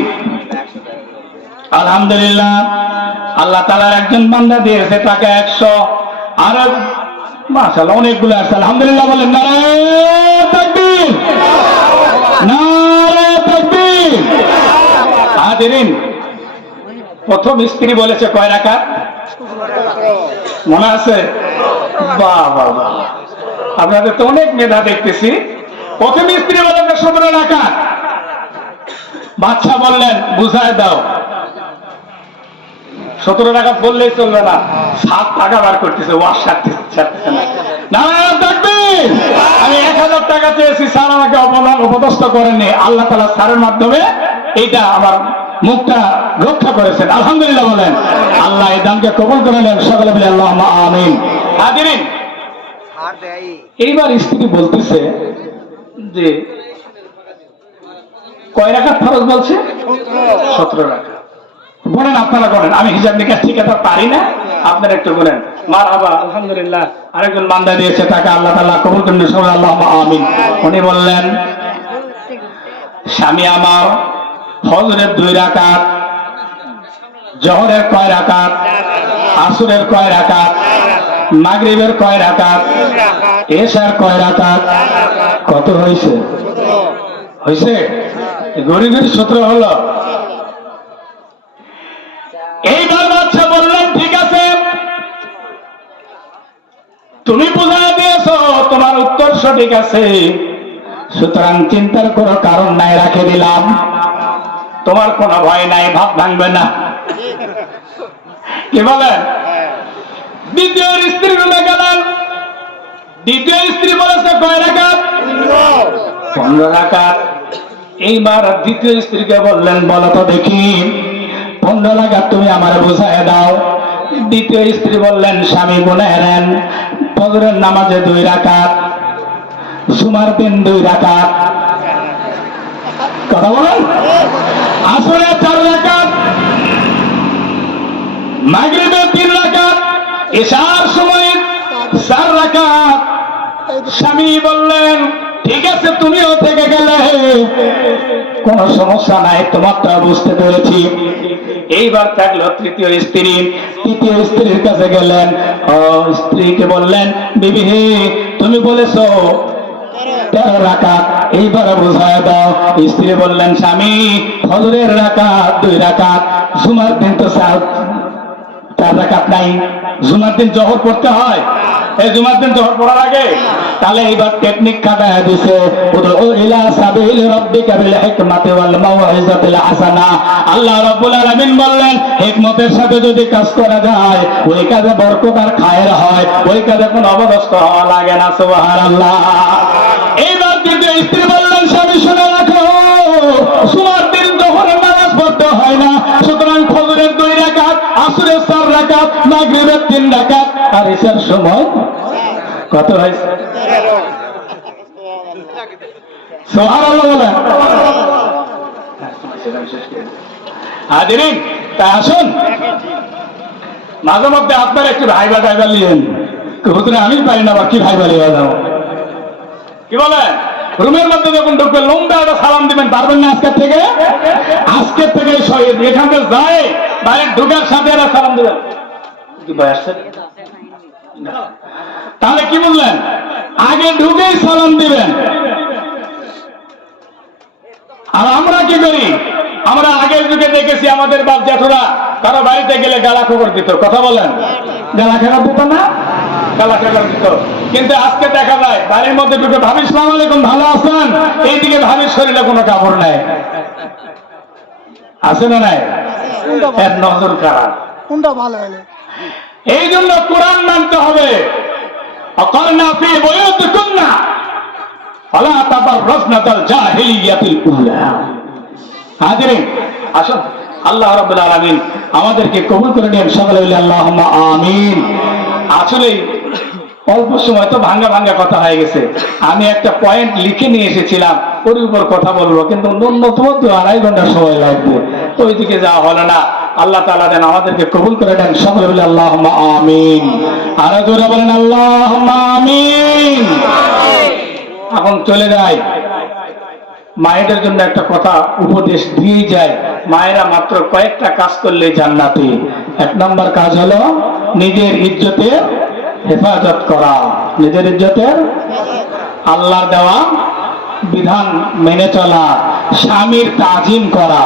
আলহামদুলিল্লাহ, আল্লাহ তাআলার একজন বান্দা দিয়েছে টাকা 100, আর মাশাআল্লাহ অনেকগুলো আছে। আলহামদুলিল্লাহ বলেন নারায়ে তাকবীর, নারায়ে তাকবীর। হাজিরিন, প্রথম স্ত্রী বলেছে কয় রাকাত মনে আছে? বাহ বাহ বাহ, আপনাদের তো অনেক মেধা দেখতেছি। প্রথম স্ত্রী বলেছে 17 রাকাত। বাদশা বললেন বুঝায় দাও। 17 রাকাত বললেই চলবে না, 7 টাকা বার করতেছে, ওয়াশ ছাড়তেছে না। নারায়ে তাকবীর। আমি 1000 টাকা চেয়েছি, স্যার আমাকে অপদস্থ করেননি। আল্লাহ তাআলা স্যারের মাধ্যমে এইটা আমার মুখটা রক্ষা করেছেন। আলহামদুলিল্লাহ বলেন। আল্লাহ এই দানকে কবুল করে নেন, সকলে বলে আল্লাহুম্মা আমিন। হাজিরিন, এইবার স্ত্রী বলতেছে যে কয় রাকাত ফরজ বলছে? 17 রাকাত। বলেন, আপনারা বলেন, আমি হিসাব নিকাশ ঠিক এটা পারি না, আপনারা একটু বলেন। মারহাবা, আলহামদুলিল্লাহ। আরেকজন বান্দা দিয়েছে টাকা, আল্লাহ তাআলা কবুল করেন, সকলে আল্লাহুম্মা আমিন। উনি বললেন স্বামী আমার ফজরের 2 রাকাত, জোহরের কয় রাকাত, আসরের কয় রাকাত, মাগরিবের কয় রাকাত, এশার কয় রাকাত, কত হয়েছে? হয়েছে গরিবের 17 হলো। এইবার বাদশা বললেন ঠিক আছে, তুমি বুঝাই দিয়েছো, তোমার উত্তর সঠিক আছে, সুতরাং চিন্তার কোনো কারণ নাই, রাখে দিলাম। তোমার কোনো ভয় নাই, ভাব ভাঙবে না। কি বলেন? দ্বিতীয় স্ত্রী রুমে গেলেন। দ্বিতীয় স্ত্রী বলেছে কয় রাকাত? 15 রাকাত। এইবার দ্বিতীয় স্ত্রীকে বললেন বলো তো দেখি 15 রাকাত তুমি আমার বুঝায় দাও। দ্বিতীয় স্ত্রী বললেন স্বামী গুনায় নেন, ফজরের নামাজে 2 রাকাত, জুমার দিন 2 রাকাত, কথা বলেন, আসরে 4 রাকাত, মাগরিবে 3 রাকাত, এশার সময় 4 রাকাত। স্বামী বললেন ঠিক আছে, তুমিও থেকে গেলে কোন সমস্যা নাই, তোমারটা বুঝতে পেরেছি। এইবার থাকলো তৃতীয় স্ত্রী। তৃতীয় স্ত্রীর কাছে গেলেন, স্ত্রীকে বললেন বিবি হে, তুমি বলেছো 13 রাকাত, এইবার বুঝায় দাও। স্ত্রী বললেন স্বামী ফজরের রাকাত 2 রাকাত, জুমার দিন তো 4 রাকাত নাই, জুমার দিন জোহর পড়তে হয়, এই জুমার দিন জোহর পড়ার আগে। তাহলে এইবার টেকনিক খাটায় দিছে, উদউ ইলা সাবিল রাব্বিকা বিল হিকমাতি ওয়াল মাউইজাতিল হাসানা। আল্লাহ রাব্বুল আলামিন বললেন হিকমতের সাথে যদি কাজ করা যায়, ওই কাজে বরকত আর খায়ের হয়, ওই কাজে কোনো অবদস্থ হওয়া লাগে না। সুবহানাল্লাহ। এইবার দ্বিতীয় স্ত্রী বললেন স্বামী শুনে রাখো, জুমার দিন জোহরের নামাজ পড়তে হয় না, সুতরাং ফজরের 2 রাকাত, আসরের 4 রাকাত, মাগরিবের 3 রাকাত, আর এশার সময় কত হয়েছে? সুবহানাল্লাহ বলেন। হাজিরিন, তা আসুন মাঝে মধ্যে আপনারা একটু ভাইবা টাইবা নিয়েন। হুজুরে আমি পারি না, আবার কি ভাইবা লিয়ে যাও, কি বলেন? রুমের মধ্যে যখন ঢুকবে লম্বা একটা সালাম দিবেন, পারবেন না? আজকের থেকে এখান থেকে যায় বাইরে ঢুকার সাথে একটা সালাম দিবেন। তাহলে কি বললেন? আগে ঢুকেই সালাম দিবেন। আর আমরা কি করি? আমরা আগের যুগে দেখেছি আমাদের বাপ জ্যাঠুরা তারা বাড়িতে গেলে গালা খবর দিত। কথা বলেন, গালা খেলা দিত না? গালা খেলা দিত। কিন্তু আজকে দেখা যায় বাড়ির মধ্যে ঢুকে ভাবি সালাম আলাইকুম, ভালো আছেন, এইদিকে ভাবির শরীরে কোনো কাপড় নাই, আছে না নাই? এর নজর খারাপ। কোনটা ভালো হলে? এই জন্য কোরআন মানতে হবে। অকরনা ফি বুয়ুতিকুন্না ওয়ালা তাবাররাজনাল জাহিলিয়াতিল উলা। হাজিরিন, আসুন আল্লাহ রাব্বুল আলামিন আমাদেরকে কবুল করে নিন, সকলে বলি আল্লাহুম্মা আমিন। আসলে অল্প সময় তো ভাঙ্গা ভাঙ্গা কথা হয়ে গেছে। আমি একটা পয়েন্ট লিখে নিয়ে এসেছিলাম, ওর উপর কথা বলবো, কিন্তু ন্যূনতম 2.5 ঘন্টা সময় লাগবে, ওইদিকে যাওয়া হলো না। আল্লাহ তাআলা যেন আমাদেরকে কবুল করে দেন, সকলে বলে আল্লাহুম্মা আমিন। আরো জোরে বলেন আল্লাহুম্মা আমিন। এখন চলে যায়, মায়েদের জন্য একটা কথা উপদেশ দিয়ে যায়। মায়েরা মাত্র কয়েকটা কাজ করলে জান্নাতি। 1 নম্বর কাজ হলো নিজের ইজ্জতের হেফাজত করা, নিজের ইজ্জতের, আল্লাহর দেওয়া বিধান মেনে চলা, স্বামীর তাজিম করা,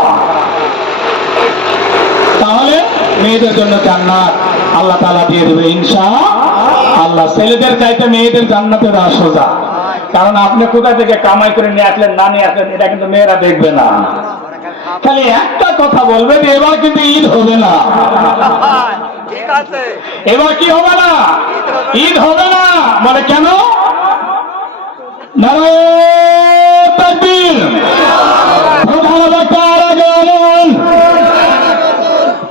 তাহলে মেয়েদের জন্য জান্নাত আল্লাহ তাআলা দিয়ে দেবে ইনশাআল্লাহ। ছেলেদের চাইতে মেয়েদের জান্নাতে দেওয়া সোজা, কারণ আপনি কোথা থেকে কামাই করে নিয়ে আসলেন না নিয়ে আসলেন এটা কিন্তু মেয়েরা দেখবে না। খালি একটা কথা বলবে যে এবার কিন্তু ঈদ হবে না, এবার কি হবে না, ঈদ হবে না। বলে কেন? নারায়ে তাকবীর, প্রধান বক্তা আগমন,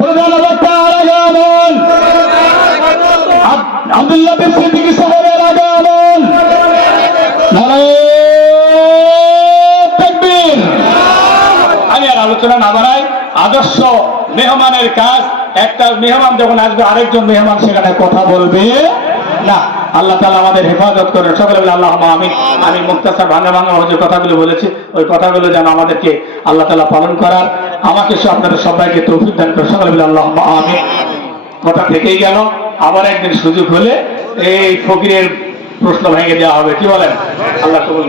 প্রধান বক্তা আগমন, আব্দুল্লাহ বিন সিদ্দিক সাহেবের আগমন, নারায়ে তাকবীর। আমি আর আলোচনা না বাড়াই, আদর্শ মেহমানের কাজ, একটা মেহমান যখন আসবে আরেকজন মেহমান সেখানে কথা বলবে না। আল্লাহ তাআলা আমাদের হেফাজত করেন, সকলে বলে আল্লাহুম্মা আমিন। আমি মুক্তাসার ভাঙা ভাঙা যে কথাগুলো বলেছি, ওই কথাগুলো যেন আমাদেরকে আল্লাহ তাআলা পালন করার, আমাকে আপনাদের সবাইকে তৌফিক দান করেন, সকলে বলে আল্লাহুম্মা আমিন। কথা থেকেই গেল, আবার একদিন সুযোগ হলে এই ফকিরের প্রশ্ন ভেঙে দেওয়া হবে, কি বলেন? আল্লাহ কবুল।